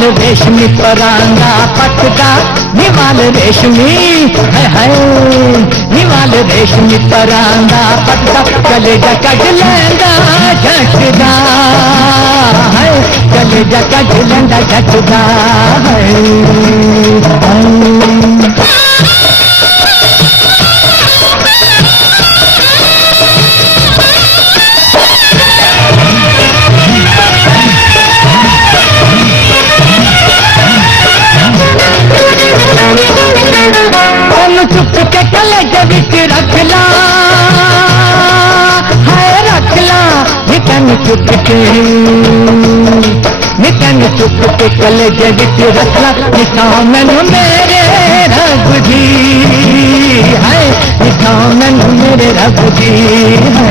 रेशमी परांदा पटका, निवाल रेशमी है, निवाल रेशमी परांदा पटका, कलेजा कट लेंदा झटदा है, कलेजा कट लेंदा झटदा है। चुप के कलेजे बिच रखला है, रखला निकन चुप के, निकन चुप के कलेजे बिच रखला, निकाह मैनू मेरे रब जी है, निकाह मैनू मेरे रब जी है।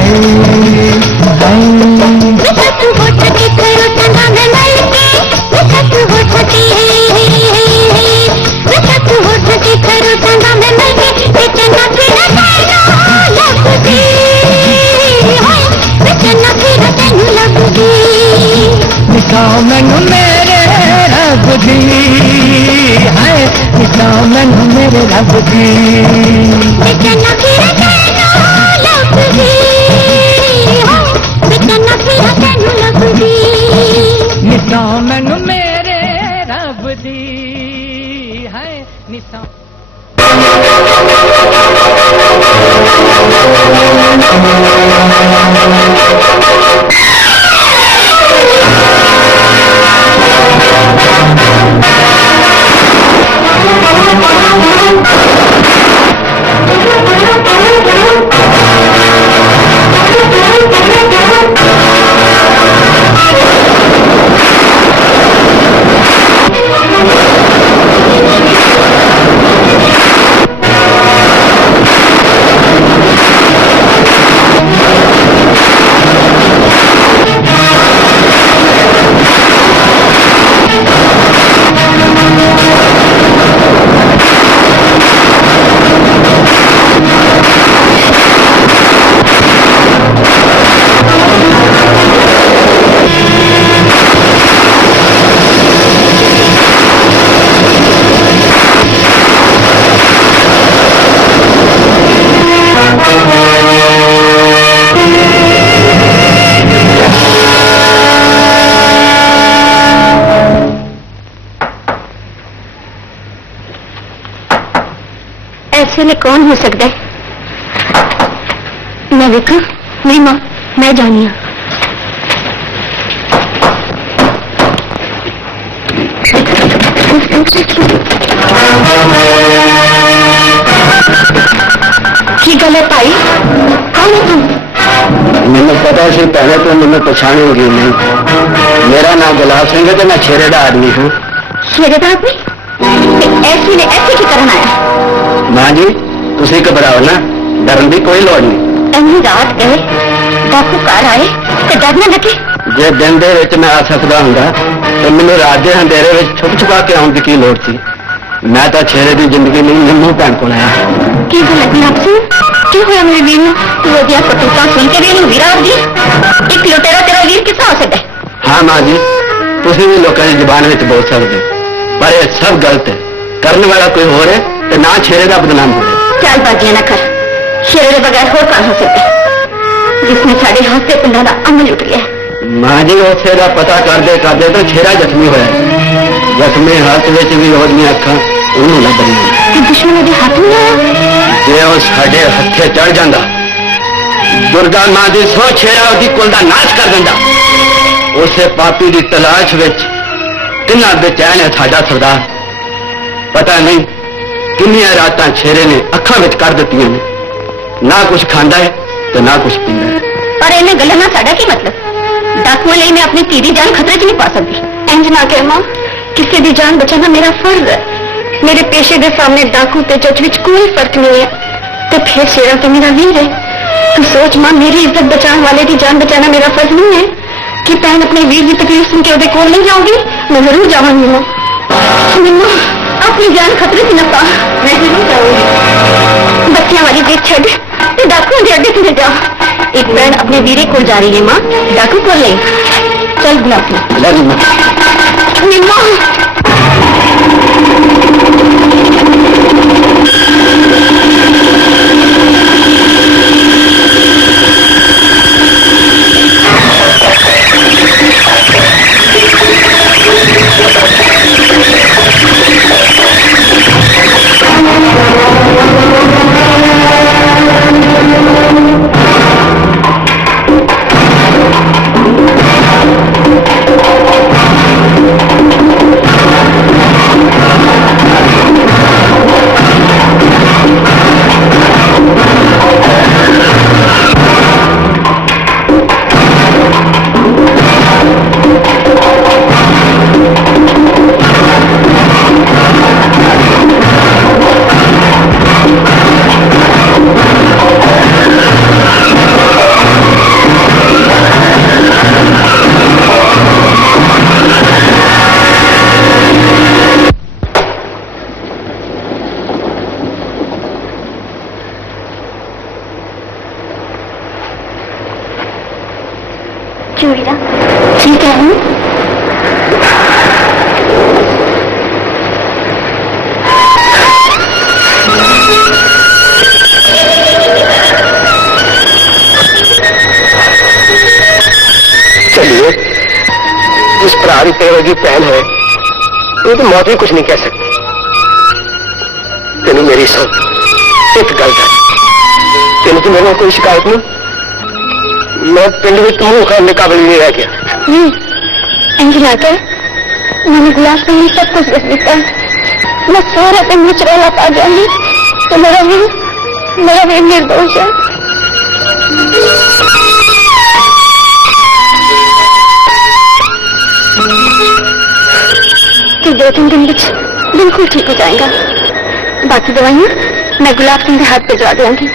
निकाह मैनू मेरे रब जी है, निकाह मैनू मेरे रब जी, निकाह मैनू मेरे रब जी है, निकाह। ऐसे में कौन हो सकता है? मैं देखा, मेरी माँ, मैं जानिया। की गल है भाई, कौन है तुम? मैंने पता सी पहले तो मैंने पछाणेगी नहीं। मेरा नाम गुलाब सिंह है तो मैं शेरे का आदमी हूँ। शेरे का आदमी? ऐसी ने ऐसे की करना है? माँ जी तुसी घबराओ ना, डरन की कोई लोड़ नहीं। ਇੰਨੀ ਰਾਤ ਗਏ ਡਾਕੂ ਘਰ ਆਏ ਤੇ ਡਰ ਨਾ ਲੱਗੇ? ਜੇ ਦਿਨ ਦੇ ਵਿੱਚ ਮੈਂ ਆ ਸਕਦਾ ਹੁੰਦਾ ਤੇ ਮੈਨੂੰ ਰਾਤ ਦੇ ਹਨੇਰੇ ਵਿੱਚ ਛੁਪ ਛੁਪਾ ਕੇ ਆਉਣ ਦੀ ਕੀ ਲੋੜ ਸੀ। ਮੈਂ ਤਾਂ ਛੇਰੇ ਦੀ ਜ਼ਿੰਦਗੀ ਲਈ ਨਿੰਮੂ ਭੈਣ ਕੋਲ ਆਇਆ। ਕੀ ਗੱਲ ਹੈ ਗੁਲਾਬ ਸਿੰਘ, ਕੀ ਹੋਇਆ ਮੇਰੇ ਵੀਰ ਨੂੰ? ਤੂੰ ਉਹਦੀਆਂ ਕਟੂਤਾਂ ਸੁਣ ਕੇ ਵੀ ਇਹਨੂੰ ਵੀਰਾ ਆਖਦੀ? ਇੱਕ ਲੁਟੇਰਾ ਤੇਰਾ ਵੀਰ ਕਿੱਥੋਂ ਹੋ ਸਕਦਾ ਹੈ? ਹਾਂ ਮਾਂ ਜੀ ਤੁਸੀਂ ਵੀ ਲੋਕਾਂ ਦੀ ਜ਼ੁਬਾਨ ਵਿੱਚ ਬੋਲ ਸਕਦੇ ਹੋ, ਪਰ ਇਹ ਸਭ ਗਲਤ ਹੈ। ਕਰਨ ਵਾਲਾ ਕੋਈ ਹੋਰ ਹੈ ਤੇ ਨਾ ਛੇਰੇ ਦਾ ਬਦਨਾਮ ਹੋਵੇ। ਚੱਲ ਬਾਜੀਆਂ ਨਾ ਕਰ, ਸ਼ੇਰੇ ਦੇ ਬਗੈਰ ਹੋਰ ਕੌਣ ਹੋ ਸਕਦਾ ਹੈ ਜਿਸਨੇ ਸਾਡੇ ਹਾਸੇ ਪਿੰਡਾਂ ਦਾ ਅਮਲ ਲੁੱਟ ਲਿਆ? ਮਾਂ ਜੀ ਉਸੇ ਦਾ ਪਤਾ ਕਰਦੇ ਕਰਦੇ ਤਾਂ ਛੇਰਾ ਜ਼ਖਮੀ ਹੋਇਆ। ਜ਼ਖਮੀ ਹੱਥ ਵਿੱਚ ਵੀ ਉਹਦੀਆਂ ਅੱਖਾਂ ਉਹਨੂੰ ਲੱਭ ਰਹੀਆਂ। ਕਿ ਦੁਸ਼ਮਣ ਦੇ ਹੱਥ ਨਹੀਂ ਆਇਆ? ਜੇ ਉਹ ਸਾਡੇ ਹੱਥੇ ਚੜ ਜਾਂਦਾ, ਦੁਰਗਾ ਮਾਂ ਦੀ ਸੋ ਛੇਰਾ ਉਹਦੀ ਕੁਲ ਦਾ ਨਾਸ਼ ਕਰ ਦਿੰਦਾ। ਉਸੇ ਪਾਪੀ ਦੀ ਤਲਾਸ਼ ਵਿੱਚ ਕਿੰਨਾ ਬੇਚੈਨ ਹੈ ਸਾਡਾ ਸਰਦਾਰ। ਪਤਾ ਨਹੀਂ ਕਿੰਨੀਆਂ ਰਾਤਾਂ ਛੇਰੇ ਨੇ ਅੱਖਾਂ ਵਿੱਚ ਕਰ ਦਿੱਤੀਆਂ ਨੇ। ਨਾ ਕੁਝ ਖਾਂਦਾ ਹੈ ਤੇ ਨਾ ਕੁਝ ਪੀਂਦਾ ਹੈ। ਪਰ ਇਹਨਾਂ ਗੱਲਾਂ ਨਾਲ ਸਾਡਾ ਕੀ ਮਤਲਬ? ਡਾਕੂਆਂ ਲਈ ਮੈਂ ਆਪਣੀ ਧੀ ਦੀ ਜਾਨ ਖਤਰੇ 'ਚ ਨਹੀਂ ਪਾ ਸਕਦੀ। ਇੰਜ ਨਾ ਕਹਿ ਮਾਂ, ਕਿਸੇ ਦੀ ਜਾਨ ਬਚਾਉਣਾ ਮੇਰਾ ਫਰਜ਼ ਹੈ। ਮੇਰੇ ਪੇਸ਼ੇ ਦੇ ਸਾਹਮਣੇ ਡਾਕੂ ਤੇ ਜੱਜ ਵਿੱਚ ਕੋਈ ਫਰਕ ਨਹੀਂ ਹੈ। ਤੇ ਫਿਰ ਸ਼ੇਰਾ ਤੇ ਮੇਰਾ ਵੀਰ ਹੈ। ਤੂੰ ਸੋਚ ਮਾਂ, ਮੇਰੀ ਇੱਜ਼ਤ ਬਚਾਉਣ ਵਾਲੇ ਦੀ ਜਾਨ ਬਚਾਉਣਾ ਮੇਰਾ ਫਰਜ਼ ਨਹੀਂ ਹੈ ਕਿ ਭੈਣ ਆਪਣੇ ਵੀਰ ਦੀ ਤਕਲੀਫ ਸੁਣ ਕੇ ਉਹਦੇ ਕੋਲ ਨਹੀਂ ਜਾਊਗੀ? ਮੈਂ ਜ਼ਰੂਰ ਜਾਵਾਂਗੀ ਮਾਂ। ਮੈਨੂੰ ਆਪਣੀ ਜਾਨ ਖਤਰੇ 'ਚ ਨਾ ਪਾ। ਮੈਂ ਜ਼ਰੂਰ ਜਾਊਂਗੀ। ਬੱਚਿਆਂ ਵਾਲੀ ਦੇਖ ਛੱਡ ਤੇ ਡਾਕੂਆਂ ਦੇ ਅੱਡੇ ਤੇ ਜਾ। ਇੱਕ ਭੈਣ ਆਪਣੇ ਵੀਰੇ ਕੋਲ ਜਾ ਰਹੀ ਹੈ ਮਾਂ, ਡਾਕੂ ਕੋਲ ਨਹੀਂ। ਚੱਲ ਗੁਲਾਬ ਲੈ ਜੀ ਮਾਂ। ਨਿੰਮਾ। चूड़िया ठीक है हूँ। चलिए जिस प्रारी तेरे की भैन है वो तो मौत भी कुछ नहीं कह सकती। तेन मेरी सुन एक गल कर, तेन तो मेरे कोई शिकायत नहीं। मैं पिंड में मुंह खाने काबिल नहीं रह गया। इंज ना कर, मैंने गुलाब सिंह ने सब कुछ दस दिता। मैं सारा दिन में चरौला पा जाऊंगी तो मेरा भी निर्दोष है। कि 2-3 दिन ਵਿੱਚ बिल्कुल ठीक हो जाएगा। बाकी दवाइयाँ मैं गुलाब सिंह के हाथ पे भिजवा दूंगी।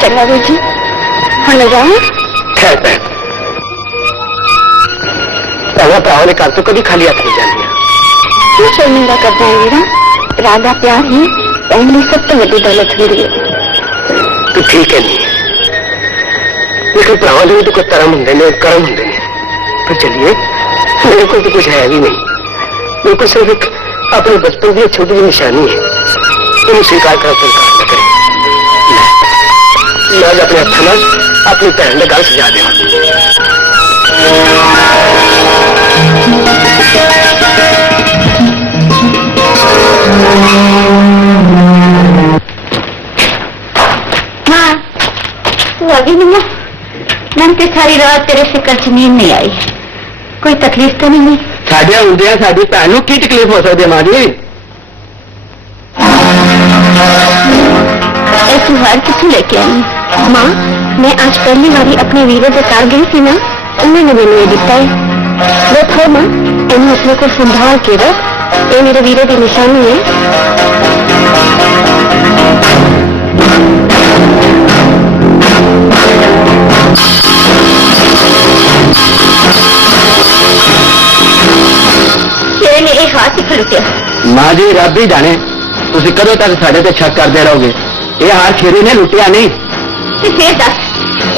चंगा वीर जी, हम मैं जाऊँ? खैर भैन, भरावां ने घर तो कभी खाली हाथ नहीं जाती। क्यों शर्मिंदा करता है वीरा? राधा प्यार ही पहली सब तो बड़ी दौलत हुई है। तो ठीक है नहीं, लेकिन भरावां भी तो कुछ कर्म होंगे ने, कर्म होंगे ने। तो चलिए, मेरे को तो कुछ है भी नहीं। मेरे को सिर्फ एक अपने बचपन की छोटी सी निशानी है, उन्हें स्वीकार कर इनकार न करें। मैं आज अपने हथा नाल अपनी भैन ने गल सजा देवा। निम्मो, मन के सारी रात तेरे फिक्र च नींद नहीं आई। कोई तकलीफ तो नहीं? साढ़े ਹੁੰਦਿਆਂ ਸਾਡੀ ਭੈਣ ਨੂੰ ਕੀ ਤਕਲੀਫ ਹੋ ਸਕਦੀ ਹੈ ਮਾਂ ਜੀ? ऐसी हार कितों लेके आई? मां, मैं आज पहली बारी अपने वीरे के घर गई थी ना, उन्होंने मैंने ये दिता है। देखो मां, इन्हें अपने को संभाल के रख, ये मेरे वीरे की निशानी है। ये मेरे हाथ ही खलुटिया। ਮਾਂ ਜੀ ਰੱਬ ਹੀ ਜਾਣੇ ਤੁਸੀਂ ਕਦੋਂ ਤੱਕ ਸਾਡੇ ਤੇ ਸ਼ੱਕ ਕਰਦੇ ਰਹੋਗੇ। ਇਹ ਹਾਰ ਸ਼ੇਰੇ ਨੇ ਲੁੱਟਿਆ ਨਹੀਂ। ਤੇ ਫੇਰ ਦੱਸ,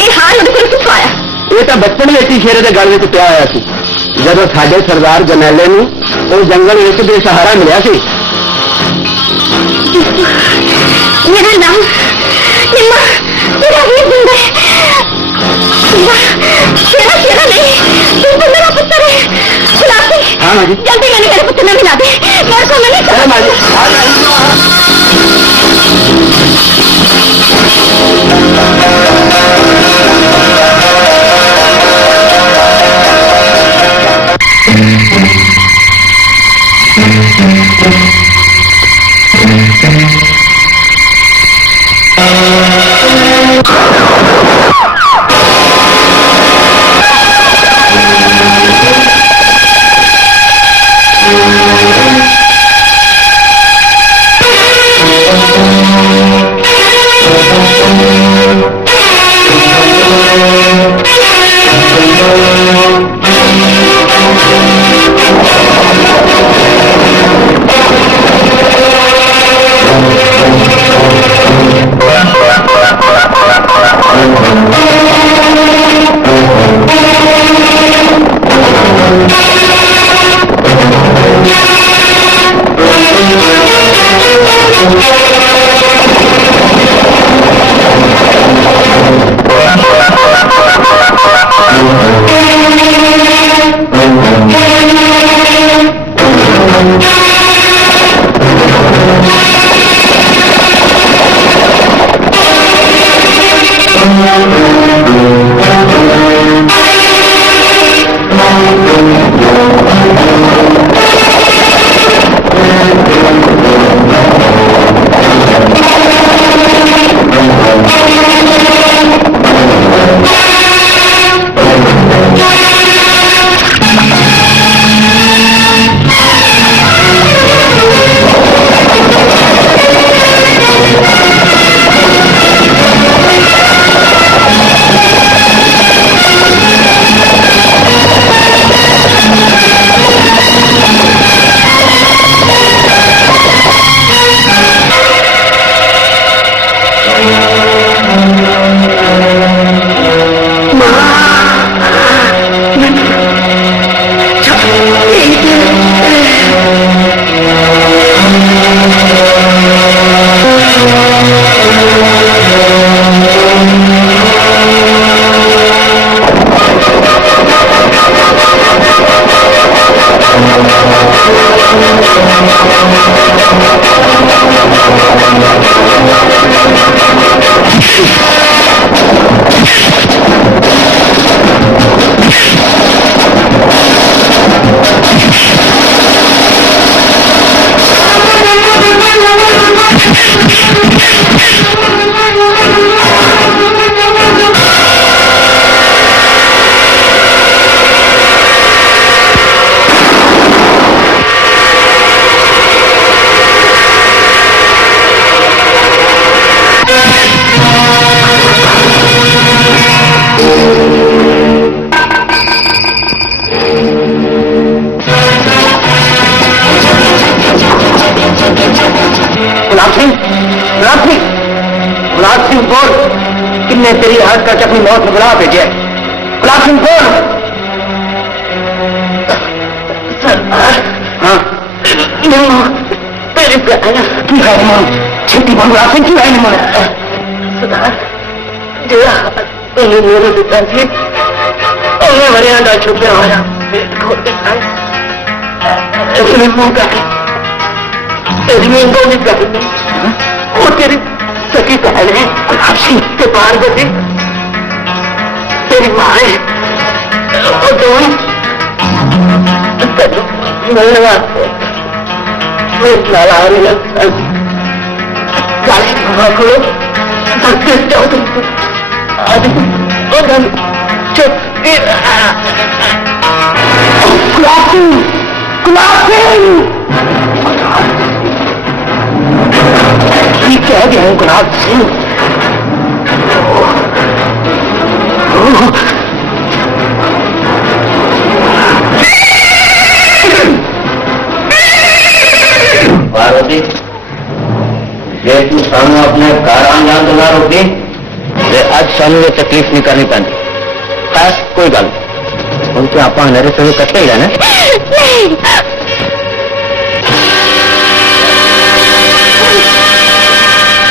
ਇਹ ਹਾਰ ਉਹਦੇ ਕੋਲ ਕਿੱਥੋਂ ਆਇਆ? ਇਹ ਤਾਂ ਬਚਪਨ ਵਿੱਚ ਹੀ ਸ਼ੇਰੇ ਦੇ ਗਲ ਵਿੱਚ ਪਿਆ ਹੋਇਆ ਸੀ, ਜਦੋਂ ਸਾਡੇ ਸਰਦਾਰ ਜਰਨੈਲੇ ਨੂੰ ਉਹ ਜੰਗਲ ਵਿੱਚ ਬੇਸਹਾਰਾ ਮਿਲਿਆ ਸੀ। मेरा नाम निम्मा, मेरा वीर जिंदा है। निम्मा, शेरा शेरा नहीं, बिल्कुल मेरा पुत्र है। गुलाबी, हाँ माँ जी। जल्दी मैंने मेरे पुत्र ने मिला दे, मेरे को मैंने अरे माँ जी, गुलाब सिंह बोल, किन्ने तेरी हद करके अपनी मौत में गुलाब भेजे? गुलाब सिंह बोल। हाँ तेरी की है निमो? छेती बोल गुलाब सिंह, की है निमो? मेरे पिताजी उन्हें वरिया का छुपया होया इसलिए मुंह का तेरी नींदों की कही वो तेरी सकी बहन है गुलाब सिंह के पार्वती तेरी माँ है वो तुम मिलने वास्ते लाला गाली को चुप कह गया हूँ गुलाब सिंह पार्वती जे तू सानू अपने घर आंजान तो ना रोकी जे आज सानू ये तकलीफ नहीं करनी पैंती खास कोई गल उनके आप मेरे से कट्टे ही रहने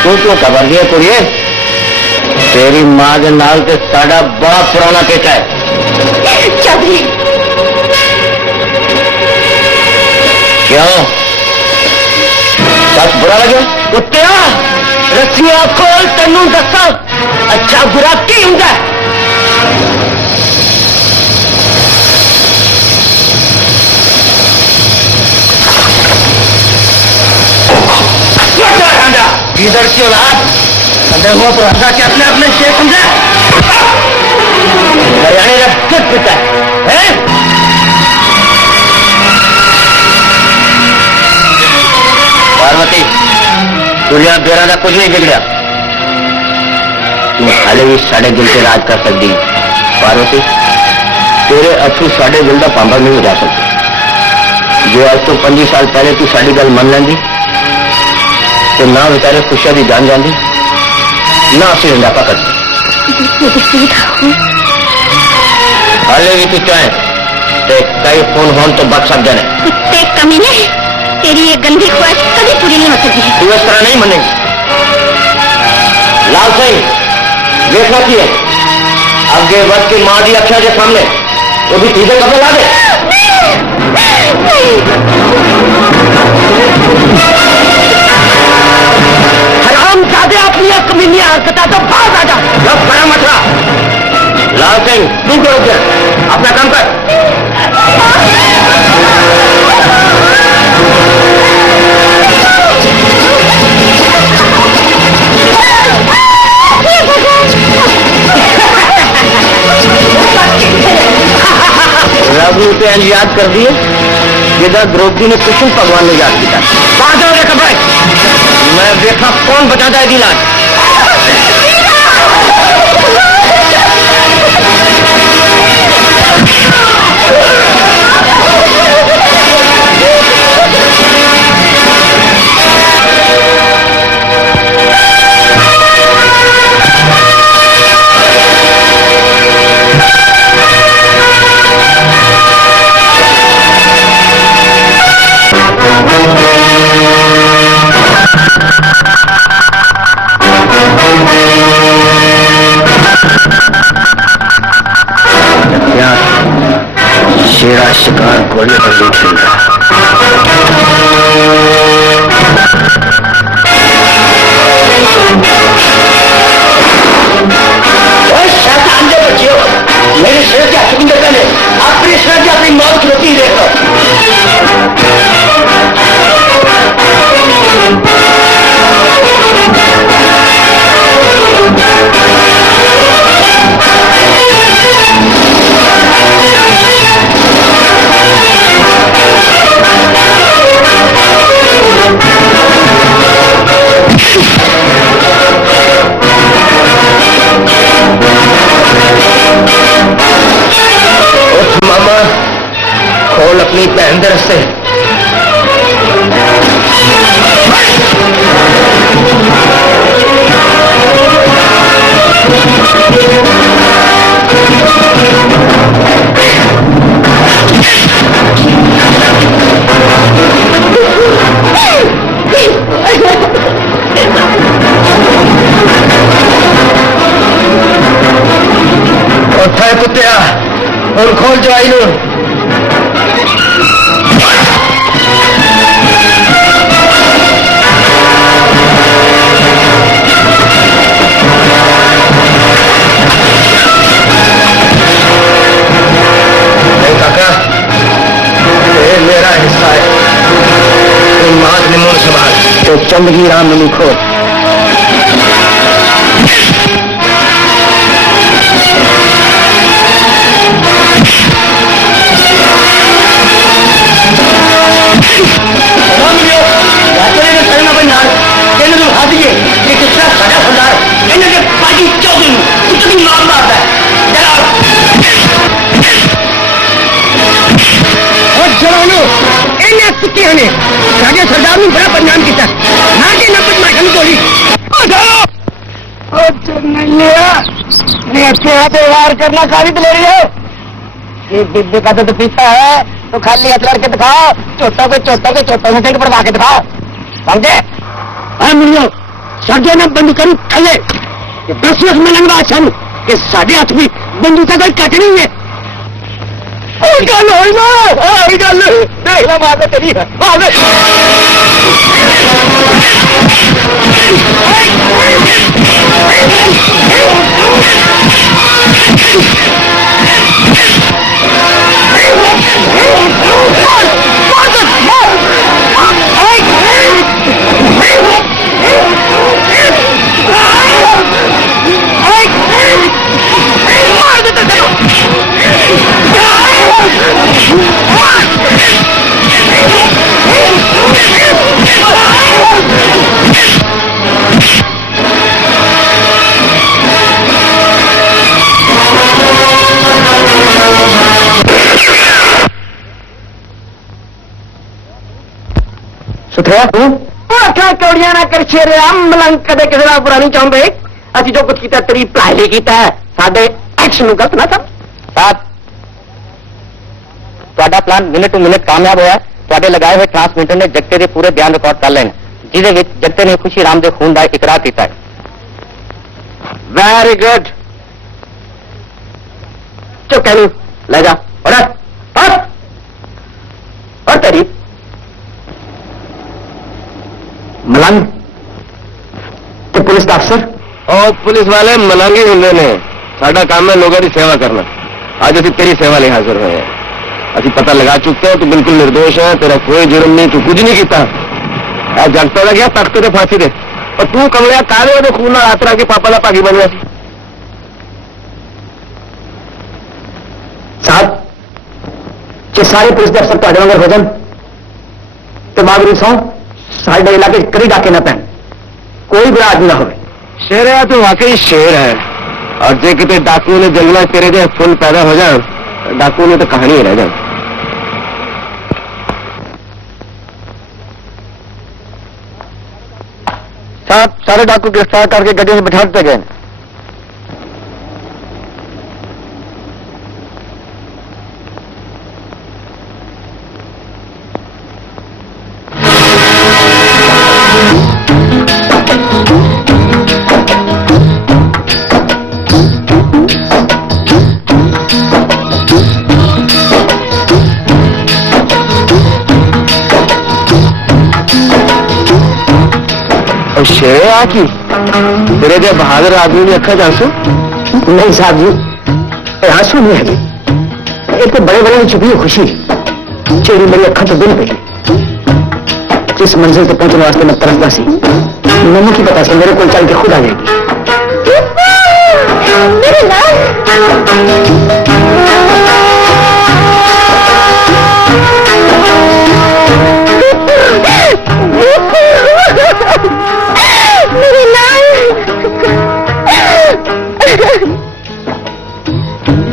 तू क्यों खबर दिया कुड़िए तेरी मां के नाल ते साडा बड़ा पुराना पेचा है चौधरी क्यों बस बुरा लगे कुत्तिया रस्सियां खोल तेनू दसा अच्छा बुरा की हुंदा है इधर की औलाद अंदर हुआ तो हंसा के अपने अपने शेख समझा हरियाणे रफ्त पिता है पार्वती दुनिया बेरा का कुछ नहीं बिगड़ा तुम हाले भी साढ़े दिल से राज कर सकती पार्वती तेरे अथरू साढ़े दिल का पांबा नहीं हो जा सकते जो आज तो 25 साल पहले तू साड़ी गल मन लेंदी तो ना बेचारे खुशियां की जान जाती ना असं रंजापा करते हाले भी तू चाहे कई फोन होन तो बच सकते हैं कुत्ते कमीने तेरी ये गंदी ख्वाहिश कभी पूरी नहीं हो सकती तू इस तरह नहीं मनेगी लाल सिंह देखना की है आगे वक्त की मां की अखियां के सामने वो भी तुझे कपड़े ला दे हराम जादे अपनी कमीनी हरकत तो बाहर आ जा जब बड़ा मसला लाल सिंह तू करो क्या अपना काम कर रघु तो याद कर दिए जिदा द्रौपदी ने कृष्ण भगवान ने याद किया कहा जाओगे कपड़े मैं देखा कौन बचाता है दिलाज शेरा शिकार कोने पर नहीं खेलता बच्चियों मेरे शेर के हकीम ने अपने शेर की अपनी मौत की रोटी देखो मामा खोल अपनी बहन दे रस्ते उठा कुत्तिया और खोल जो आई लो जिंदगी राम नू खो सरदार ने बड़ा बदनाम किया नाके नंबर माखन गोली वार करना सारी ले रही है ये बिजली का तो पीछा है तो खाली हाथ लड़के दिखाओ चोटों के सेट बढ़वा के दिखाओ समझे हाँ मिलो साढ़े ना बंद करूँ थले 10 वर्ष में लंगा छू ये साढ़े हाथ भी बंदूक का कोई कट नहीं है गल हो गल देख लो मार तेरी चौड़िया ना कर शेरे मलंग कदे किसी का बुरा नहीं चाहते असि जो कुछ किया तेरी भलाई लिए किया है साडे एक्शन गलत ना सब साथ ਤੁਹਾਡਾ ਪਲਾਨ ਮਿੰਟ ਟੂ ਮਿੰਟ ਕਾਮਯਾਬ ਹੋਇਆ ਤੁਹਾਡੇ ਲਗਾਏ ਹੋਏ ਟ੍ਰਾਂਸਮਿਟਰ ਨੇ ਜਗਤੇ ਦੇ ਪੂਰੇ ਬਿਆਨ ਰਿਕਾਰਡ ਕਰ ਲਏ ਨੇ ਜਿਹਦੇ ਵਿੱਚ ਜਗਤੇ ਨੇ ਖੁਸ਼ੀ ਰਾਮ ਦੇ ਖੂਨ ਦਾ ਇਕਰਾਰ ਕੀਤਾ ਹੈ ਵੈਰੀ ਗੁੱਡ ਚੁੱਪ ਕਰ ਲੈ ਜਾ और तेरी मलंग ते पुलिस का अफसर और पुलिस वाले मलंग ही होंगे ने साडा काम है लोगों की सेवा करना आज अभी तेरी सेवा लिए हाजिर हुए हैं अभी पता लगा चुके हैं तू बिल्कुल निर्दोष है तेरा कोई जुर्म नहीं तू कुछ नहीं किया आज जगता लग गया तख्त ते फांसी दे और तू कमलिया काले वो खून आतरा के पापा का भागी बन गया साहब कि सारे पुलिस के अफसर ਤੁਹਾਡੇ ਵਾਂਗਰ ਹੋ ਜਾਣ ਤੇ ਮਾਗਰੀ ਸੌ ਸਾਡੇ ਇਲਾਕੇ ਕਰੀ ਡਾਕੇ ਨਾ ਪੈਣ ਕੋਈ ਬੁਰਾ ਆਦਮੀ ਨਾ ਹੋਵੇ शेर है तो वाकई शेर है और जे कितने डाकुओं ने जंगल तेरे जो फुल पैदा हो जाए डाकुओं ने तो कहानी ही रह जाए साहब सारे डाकू गिरफ्तार करके गड्डी में बिठाते गए शेर आकी तेरे जो बहादुर आदमी ने अखा आंसू नहीं साहब जी आंसू नहीं है ये तो बड़े बड़े छुपी है खुशी चेरी मेरी अखा तो दिल पे इस मंजिल तक पहुंचने वास्ते मैं तरफदा सी मैंने की पता से मेरे को चल के खुद आ जाएगी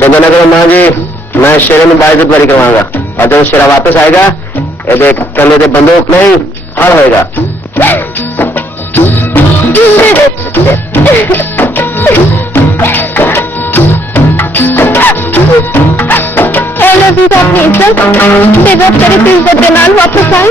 चंद्रनगर मां जी मैं शेरे में बाइज्जत बरी करवाऊंगा और जब शेरा वापस आएगा ये कंधे से बंदूक नहीं हर होएगा अपनी इज्जत बेगत करे तो इज्जत के नाल वापस आए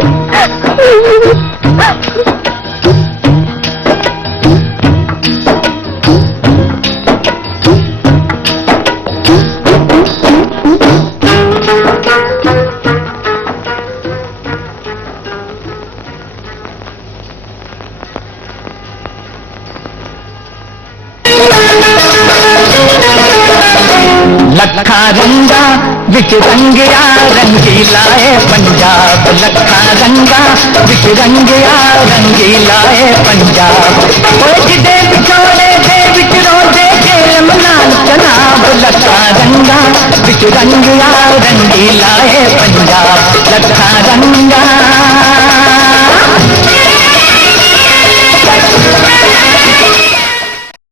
लखा रंगा विच रंगिया रंगीला है पंजाब पंजाब लखा रंगा विच रंगिया रंगीला है पंजाब ओए जिदे विछोड़े दे विच रोंदे खेल मनाल जनाब लखा रंगा विच रंगिया रंगीला है पंजाब लखा रंगा